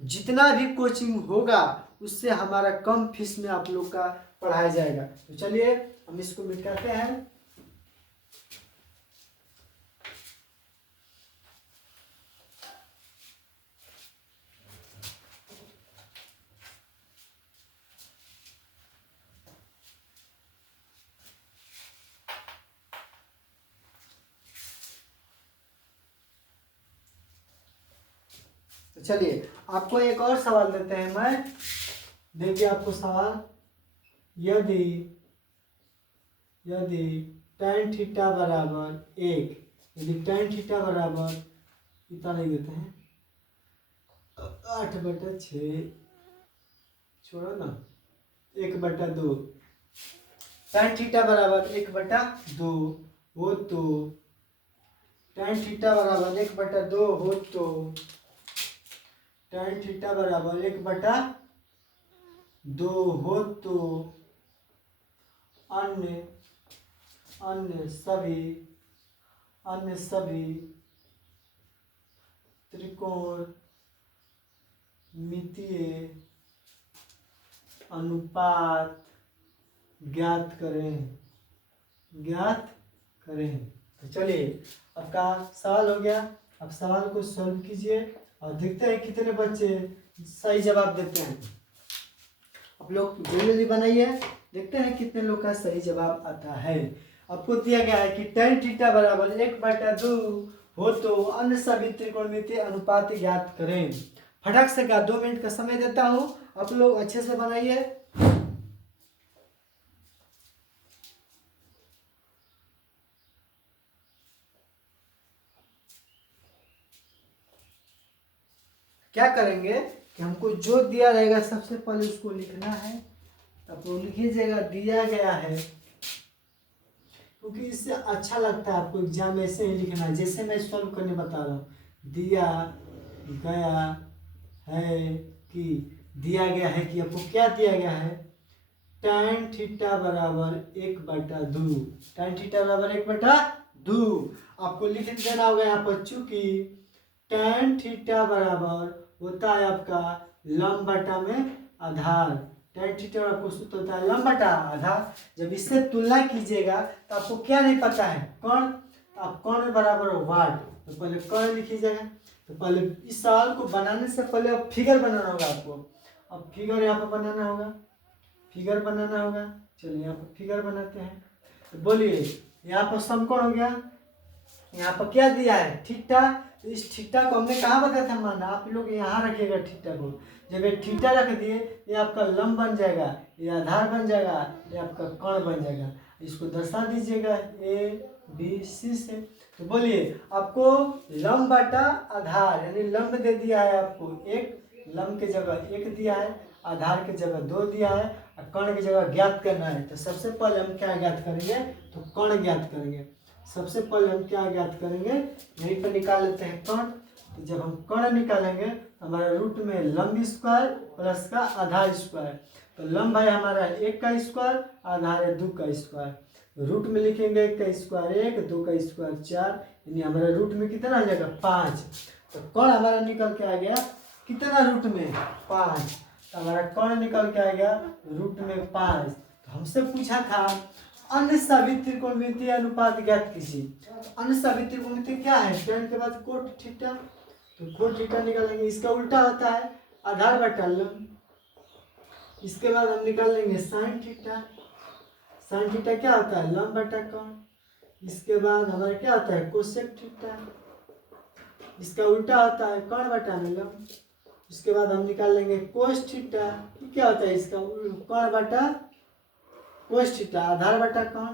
जितना भी कोचिंग होगा उससे हमारा कम फीस में आप लोग का पढ़ाया जाएगा। तो चलिए हम इसको मिटाते हैं। तो चलिए आपको एक और सवाल देते हैं। मैं देखिए आपको सवाल, यदि यदि tan थीटा बराबर 1, यदि tan थीटा बराबर इतना नहीं देते हैं 8/6 छोड़ो ना 1/2, tan थीटा बराबर 1/2 हो तो tan थीटा बराबर 1/2 हो तो tan थीटा बराबर 1/2 हो तो अन्य सभी त्रिकोणमितीय अनुपात ज्ञात करें। तो चलिए आपका सवाल हो गया। अब सवाल को सॉल्व कीजिए और देखते हैं कितने बच्चे सही जवाब देते हैं। आप लोग जल्दी बनाइए, देखते हैं कितने लोग का सही जवाब आता है। आपको दिया गया है कि tan थीटा बराबर 1/2 हो तो अन्य सभी त्रिकोणमितीय अनुपात ज्ञात करें। फटाक से का 2 मिनट का समय देता हूं, आप लोग अच्छे से बनाइए। क्या करेंगे कि हमको जो दिया रहेगा सबसे पहले उसको लिखना है। तो आप लोग लिखिएगा दिया गया है, क्योंकि इससे अच्छा लगता है आपको एग्जाम में ऐसे ही लिखना है जैसे मैं सॉल्व करने बता रहा हूँ। दिया गया है कि, दिया गया है कि आपको क्या दिया गया है, tan थीटा बराबर 1/2। tan थीटा बराबर 1/2 आपको लिख देना होगा यहाँ पर, चूंकि tan थीटा बराबर होता है आपका लंब बटा में आधार। tan थीटा आपको सूत्र होता है लंब बटा आधार। जब इससे तुलना कीजिएगा तो आपको क्या नहीं पता है, कौन, तो आप कौन बराबर वाट, तो पहले कौन लिखिएगा। तो पहले इस सवाल को बनाने से पहले अब फिगर बनाना होगा आपको। अब फिगर यहाँ पर बनाना होगा, फिगर बनाना होगा। चलिए यहाँ पर फिगर बनाते हैं। तो बोलिए यहाँ पर समकोण हो गया, यहाँ पर क्या दिया है थीटा। तो इस थीटा को हमने कहाँ बताया था माना, आप लोग यहाँ रखिएगा थीटा को। जब ये थीटा रख दिए ये आपका लंब बन जाएगा, ये आधार बन जाएगा, ये आपका कोण बन जाएगा। इसको दर्शा दीजिएगा ABC से। तो बोलिए आपको लंब बटा आधार यानी लंब दे दिया है आपको एक, लंब के जगह 1 दिया है, आधार के जगह 2 दिया है, और कोण की जगह ज्ञात करना है। तो सबसे पहले हम क्या ज्ञात करेंगे, तो कोण ज्ञात करेंगे। सबसे पहले हम क्या ज्ञात करेंगे, यहीं पर निकाल लेते हैं कोण। तो जब हम कोण निकालेंगे हमारा रूट में लंब स्क्वायर प्लस का आधार स्क्वायर। तो लंब है हमारा 1 का स्क्वायर, आधार है 2 का स्क्वायर। रूट में लिखेंगे 1 का स्क्वायर 1, 2 का स्क्वायर 4, यानी हमारा रूट में कितना आ जाएगा 5। तो कोण हमारा निकल के आ गया कितना, रूट में 5। तो हमारा कोण निकल के आ गया रूट में 5। तो हमसे पूछा था अन्य सभी त्रिकोणमितीय अनुपात ज्ञात कीजिए। तो अन्य सभी त्रिकोणमितीय क्या है, tan के बाद कोट थीटा। तो कोट थीटा निकालेंगे, इसका उल्टा होता है आधार बटा लंब। इसके बाद हम निकाल लेंगे साइन थीटा। साइन थीटा क्या होता है लंब बटा कोण। इसके बाद हमारा क्या होता है कोसेक थीटा, इसका उल्टा होता है कोण बटा में लंब। इसके बाद हम निकाल लेंगे कोस थीटा, क्या होता है इसका कोण बटा कोस थीटा, आधार बटा कोण,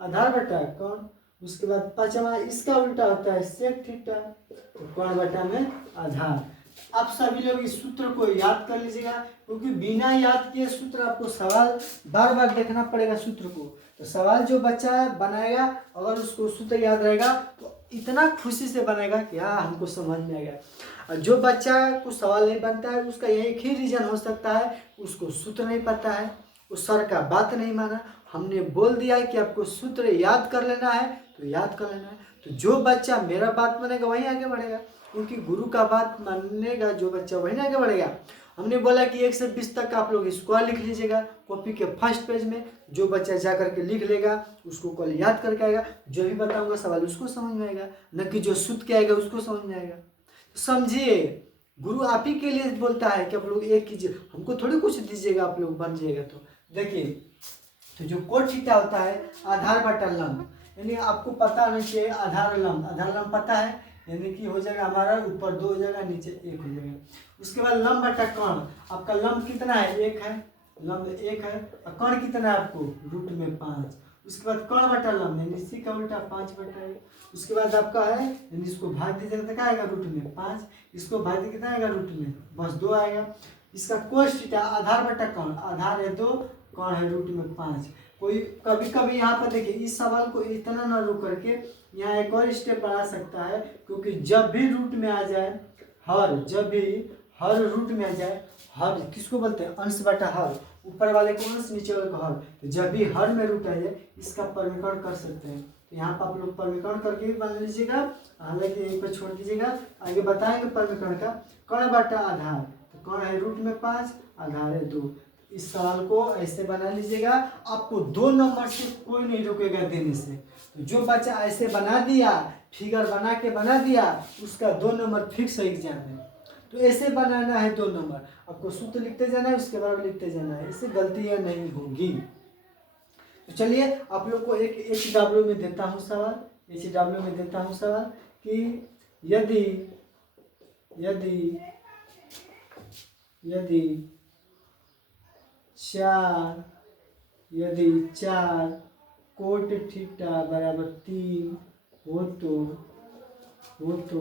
आधार बटा कोण। उसके बाद पांचवा इसका उल्टा होता है सेक थीटा, तो कोण बटा में आधार। आप सभी लोग इस सूत्र को याद कर लीजिएगा, क्योंकि बिना याद किए सूत्र आपको सवाल बार बार देखना पड़ेगा सूत्र को। तो सवाल जो बच्चा बनाएगा अगर उसको सूत्र याद रहेगा तो इतना खुशी से बनाएगा कि हाँ हमको समझ में आएगा। और जो बच्चा को सवाल नहीं बनता है उसका एक ही रीजन हो सकता है, उसको सूत्र नहीं पता है, उस सर का बात नहीं माना। हमने बोल दिया है कि आपको सूत्र याद कर लेना है तो याद कर लेना है। तो जो बच्चा मेरा बात मानेगा वही आगे बढ़ेगा, क्योंकि गुरु का बात मानेगा जो बच्चा वही आगे बढ़ेगा। हमने बोला कि 1 से 20 तक आप लोग स्क्वायर लिख लीजिएगा कॉपी के फर्स्ट पेज में। जो बच्चा जा करके लिख लेगा उसको कल याद करके आएगा, जो भी बताऊंगा सवाल उसको समझ में आएगा, न कि जो सूत्र के आएगा उसको समझ में आएगा। तो समझिए गुरु आप ही के लिए बोलता है कि आप लोग एक कीजिए, हमको थोड़ी कुछ दीजिएगा आप लोग बन जाएगा। तो देखिए तो जो कोट थीटा होता है आधार बटा लंब, यानी आपको पता नहीं चाहिए आधार लंब पता है, यानी कि हो जाएगा हमारा ऊपर 2 हो जाएगा नीचे 1 हो जाएगा। उसके बाद लंब बटा कोण, आपका लंब कितना है 1 है, लंब 1 है, और कोण कितना है आपको रूट में 5। उसके बाद कोण बटा लंब यानी इसी का उल्टा 5/1। उसके बाद आपका है यानी इसको भाग दीजिएगा तो क्या आएगा रूट में 5, इसको भाग दीजिए कितना आएगा रूट में बस 2 आएगा। इसका कोस थीटा आधार बटा कोण, आधार है 2, कोण है रूट में 5। कोई कभी कभी यहाँ पर देखिए इस सवाल को इतना ना रोक करके यहाँ एक और स्टेप बढ़ा सकता है, क्योंकि जब भी रूट में आ जाए जब भी हर रूट में आ जाए, हर किसको बोलते हैं अंश बटा हर, ऊपर वाले को अंश नीचे वाले को हर। तो जब भी हर में रूट आ जाए इसका परमीकरण कर सकते हैं। तो यहाँ पर आप लोग परमीकरण करके भी बना लीजिएगा, हालांकि यहीं पर छोड़ दीजिएगा, आगे बताएंगे परमीकरण का। कोण बटा आधार, तो कोण है रूट में 5, आधार है 2। इस सवाल को ऐसे बना लीजिएगा, आपको 2 नंबर से कोई नहीं रोकेगा देने से। तो जो बच्चा ऐसे बना दिया, फिगर बना के बना दिया, उसका 2 नंबर फिक्स है एग्जाम में। तो ऐसे बनाना है 2 नंबर, आपको सूत्र लिखते जाना है उसके बाद लिखते जाना है, इससे गलतियां नहीं होगी। तो चलिए आप लोग को एक HW में देता हूँ सवाल, HW में देता हूँ सवाल कि यदि यदि यदि 4 कोट थीटा बराबर 3 हो तो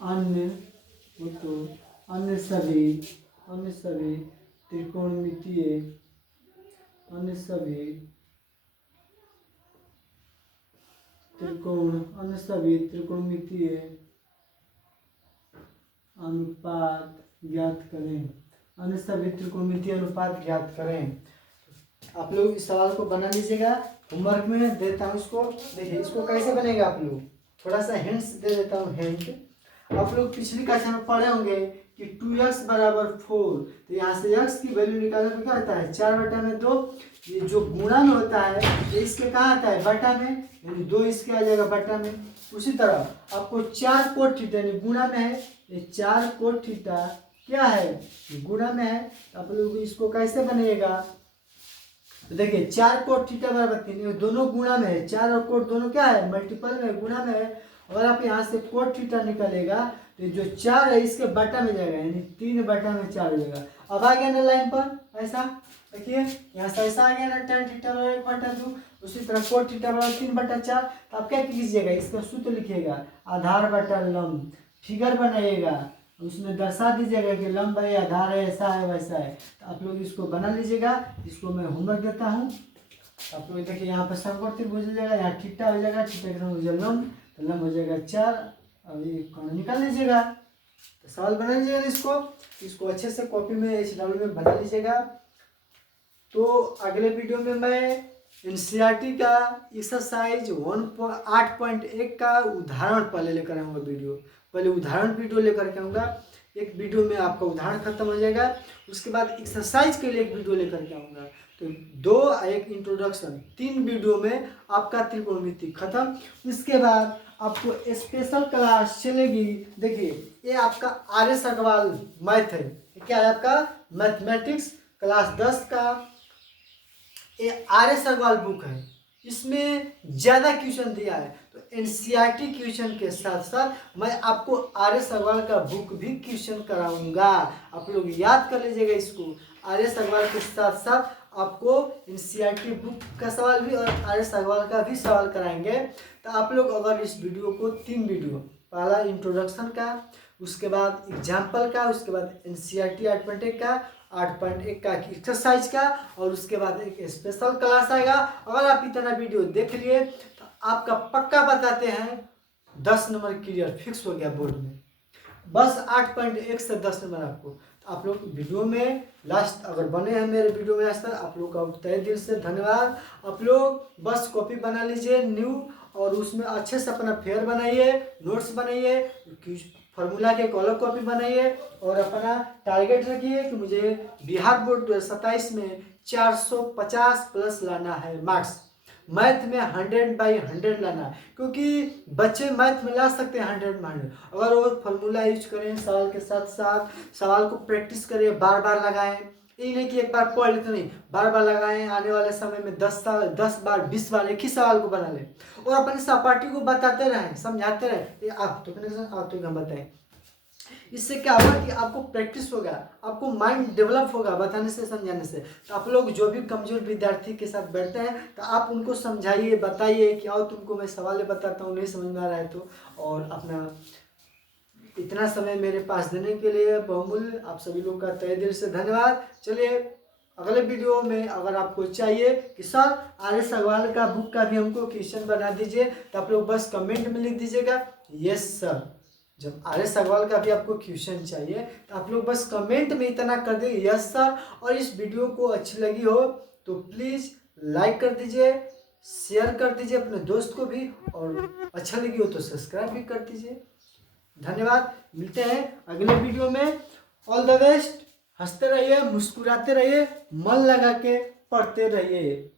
अन्य अन्य सभी त्रिकोणमितीय अन्य सभी त्रिकोणमितीय अनुपात ज्ञात करें। अन्य सभी त्रिकोणमितीय अनुपात ज्ञात करें। आप लोग इस सवाल को बना लीजिएगा, होमवर्क में देता हूँ इसको। देखिए इसको कैसे बनेगा, आप लोग थोड़ा सा हिंट्स दे देता हूँ। हिंट आप लोग पिछली कक्षा में पढ़े होंगे कि 2x बराबर 4, तो यहाँ से x की वैल्यू निकालने पर क्या होता है 4/2। ये जो गुणा में होता है ये इसके कहाँ आता है बटा में, यानी 2 इसके आ जाएगा बटा में। उसी तरह आपको 4 कोट थीटा यानी गुणा में है, ये 4 कोट थीटा क्या है गुणा में है। आप लोग इसको कैसे बनेगा, तो देखिए 4 कोट थीटा बराबर 3, दोनों गुणा में है, 4 और कोट दोनों क्या है मल्टीपल में गुणा में है। अगर आप यहाँ से कोट थीटा निकलेगा तो जो 4 है इसके बटा में जाएगा, यानी 3/4 हो जाएगा। अब आ गया ना लाइन पर ऐसा, देखिए यहाँ से ऐसा आ गया ना tan थीटा बराबर 1/2। उसी तरह कोट थीटा बराबर 3/4। तो आप क्या कीजिएगा, इसका सूत्र लिखिएगा आधार बटा लंब, फिगर बनाइएगा, उसमें दर्शा दीजिएगा कि लंब है आधार है ऐसा है वैसा है। तो आप लोग इसको बना लीजिएगा, इसको मैं होमवर्क देता हूँ। आप लोग देखिए यहाँ पर समकोण त्रिभुज हो जाएगा, यहाँ थीटा हो जाएगा, थीटा के हो जाएगा लंब, तो लंब हो जाएगा 4। अब ये कोण निकाल लीजिएगा, तो सवाल बना लीजिएगा इसको अच्छे से कॉपी में HW में बना लीजिएगा। तो अगले वीडियो में मैं NCERT का एक्सरसाइज 8.1 का उदाहरण पहले लेकर आऊँगा पहले उदाहरण वीडियो लेकर के आऊँगा। एक वीडियो में आपका उदाहरण खत्म हो जाएगा, उसके बाद एक्सरसाइज के लिए एक वीडियो लेकर के आऊँगा। तो 2 एक इंट्रोडक्शन, 3 वीडियो में आपका त्रिकोणमिति खत्म। उसके बाद आपको स्पेशल क्लास चलेगी। देखिए ये आपका RS अग्रवाल मैथ है, क्या है आपका मैथमेटिक्स क्लास 10 का ये RS अग्रवाल बुक है। इसमें ज़्यादा क्वेश्चन दिया है, तो NCERT क्वेश्चन के साथ साथ मैं आपको RS अग्रवाल का बुक भी क्वेश्चन कराऊंगा। आप लोग याद कर लीजिएगा इसको, RS अग्रवाल के साथ साथ आपको NCERT बुक का सवाल भी और RS अग्रवाल का भी सवाल कराएंगे। तो आप लोग अगर इस वीडियो को 3 वीडियो, पहला इंट्रोडक्शन का, उसके बाद एग्जाम्पल का, उसके बाद NCERT 8.1 का एक्सरसाइज का, और उसके बाद एक स्पेशल क्लास आएगा। अगर आप इतना वीडियो देख लिए तो आपका पक्का बताते हैं 10 नंबर क्लियर फिक्स हो गया बोर्ड में, बस 8.1 से 10 नंबर आपको। तो आप लोग वीडियो में लास्ट अगर बने हैं मेरे वीडियो में आज तक, आप लोग का तहे दिल से धन्यवाद। आप लोग बस कॉपी बना लीजिए न्यू, और उसमें अच्छे से अपना फेयर बनाइए, नोट्स बनाइए, फार्मूला के कॉलर कॉपी बनाइए, और अपना टारगेट रखिए कि मुझे बिहार बोर्ड 2027 में 450 प्लस लाना है मार्क्स। मैथ में 100/100 लाना है, क्योंकि बच्चे मैथ में ला सकते हैं 100 में 100 अगर वो फार्मूला यूज करें, सवाल के साथ साथ सवाल को प्रैक्टिस करें, बार बार लगाएं। ये नहीं कि एक बार पढ़ लेते नहीं, बार बार लगाएं। आने वाले समय में 10 बार 20 बार एक ही सवाल को बना लें, और अपने सहपाठी को बताते रहें, समझाते रहें। आप तो हम बताएं, इससे क्या होगा कि आपको प्रैक्टिस होगा, आपको माइंड डेवलप होगा बताने से समझाने से। तो आप लोग जो भी कमजोर विद्यार्थी के साथ बैठते हैं तो आप उनको समझाइए, बताइए कि आओ तुमको मैं सवाल बताता हूँ, नहीं समझ में आ रहा है तो। और अपना इतना समय मेरे पास देने के लिए बहुमूल्य आप सभी लोगों का तहे दिल से धन्यवाद। चलिए अगले वीडियो में अगर आपको चाहिए कि सर RS अग्रवाल का बुक का भी हमको क्वेश्चन बना दीजिए, तो आप लोग बस कमेंट में लिख दीजिएगा यस सर। जब RS अग्रवाल का भी आपको क्वेश्चन चाहिए तो आप लोग बस कमेंट में इतना कर दीजिए यस सर। और इस वीडियो को अच्छी लगी हो तो प्लीज़ लाइक कर दीजिए, शेयर कर दीजिए अपने दोस्त को भी, और अच्छा लगी हो तो सब्सक्राइब भी कर दीजिए। धन्यवाद, मिलते हैं अगले वीडियो में। All the best. हंसते रहिए, मुस्कुराते रहिए, मन लगा के पढ़ते रहिए।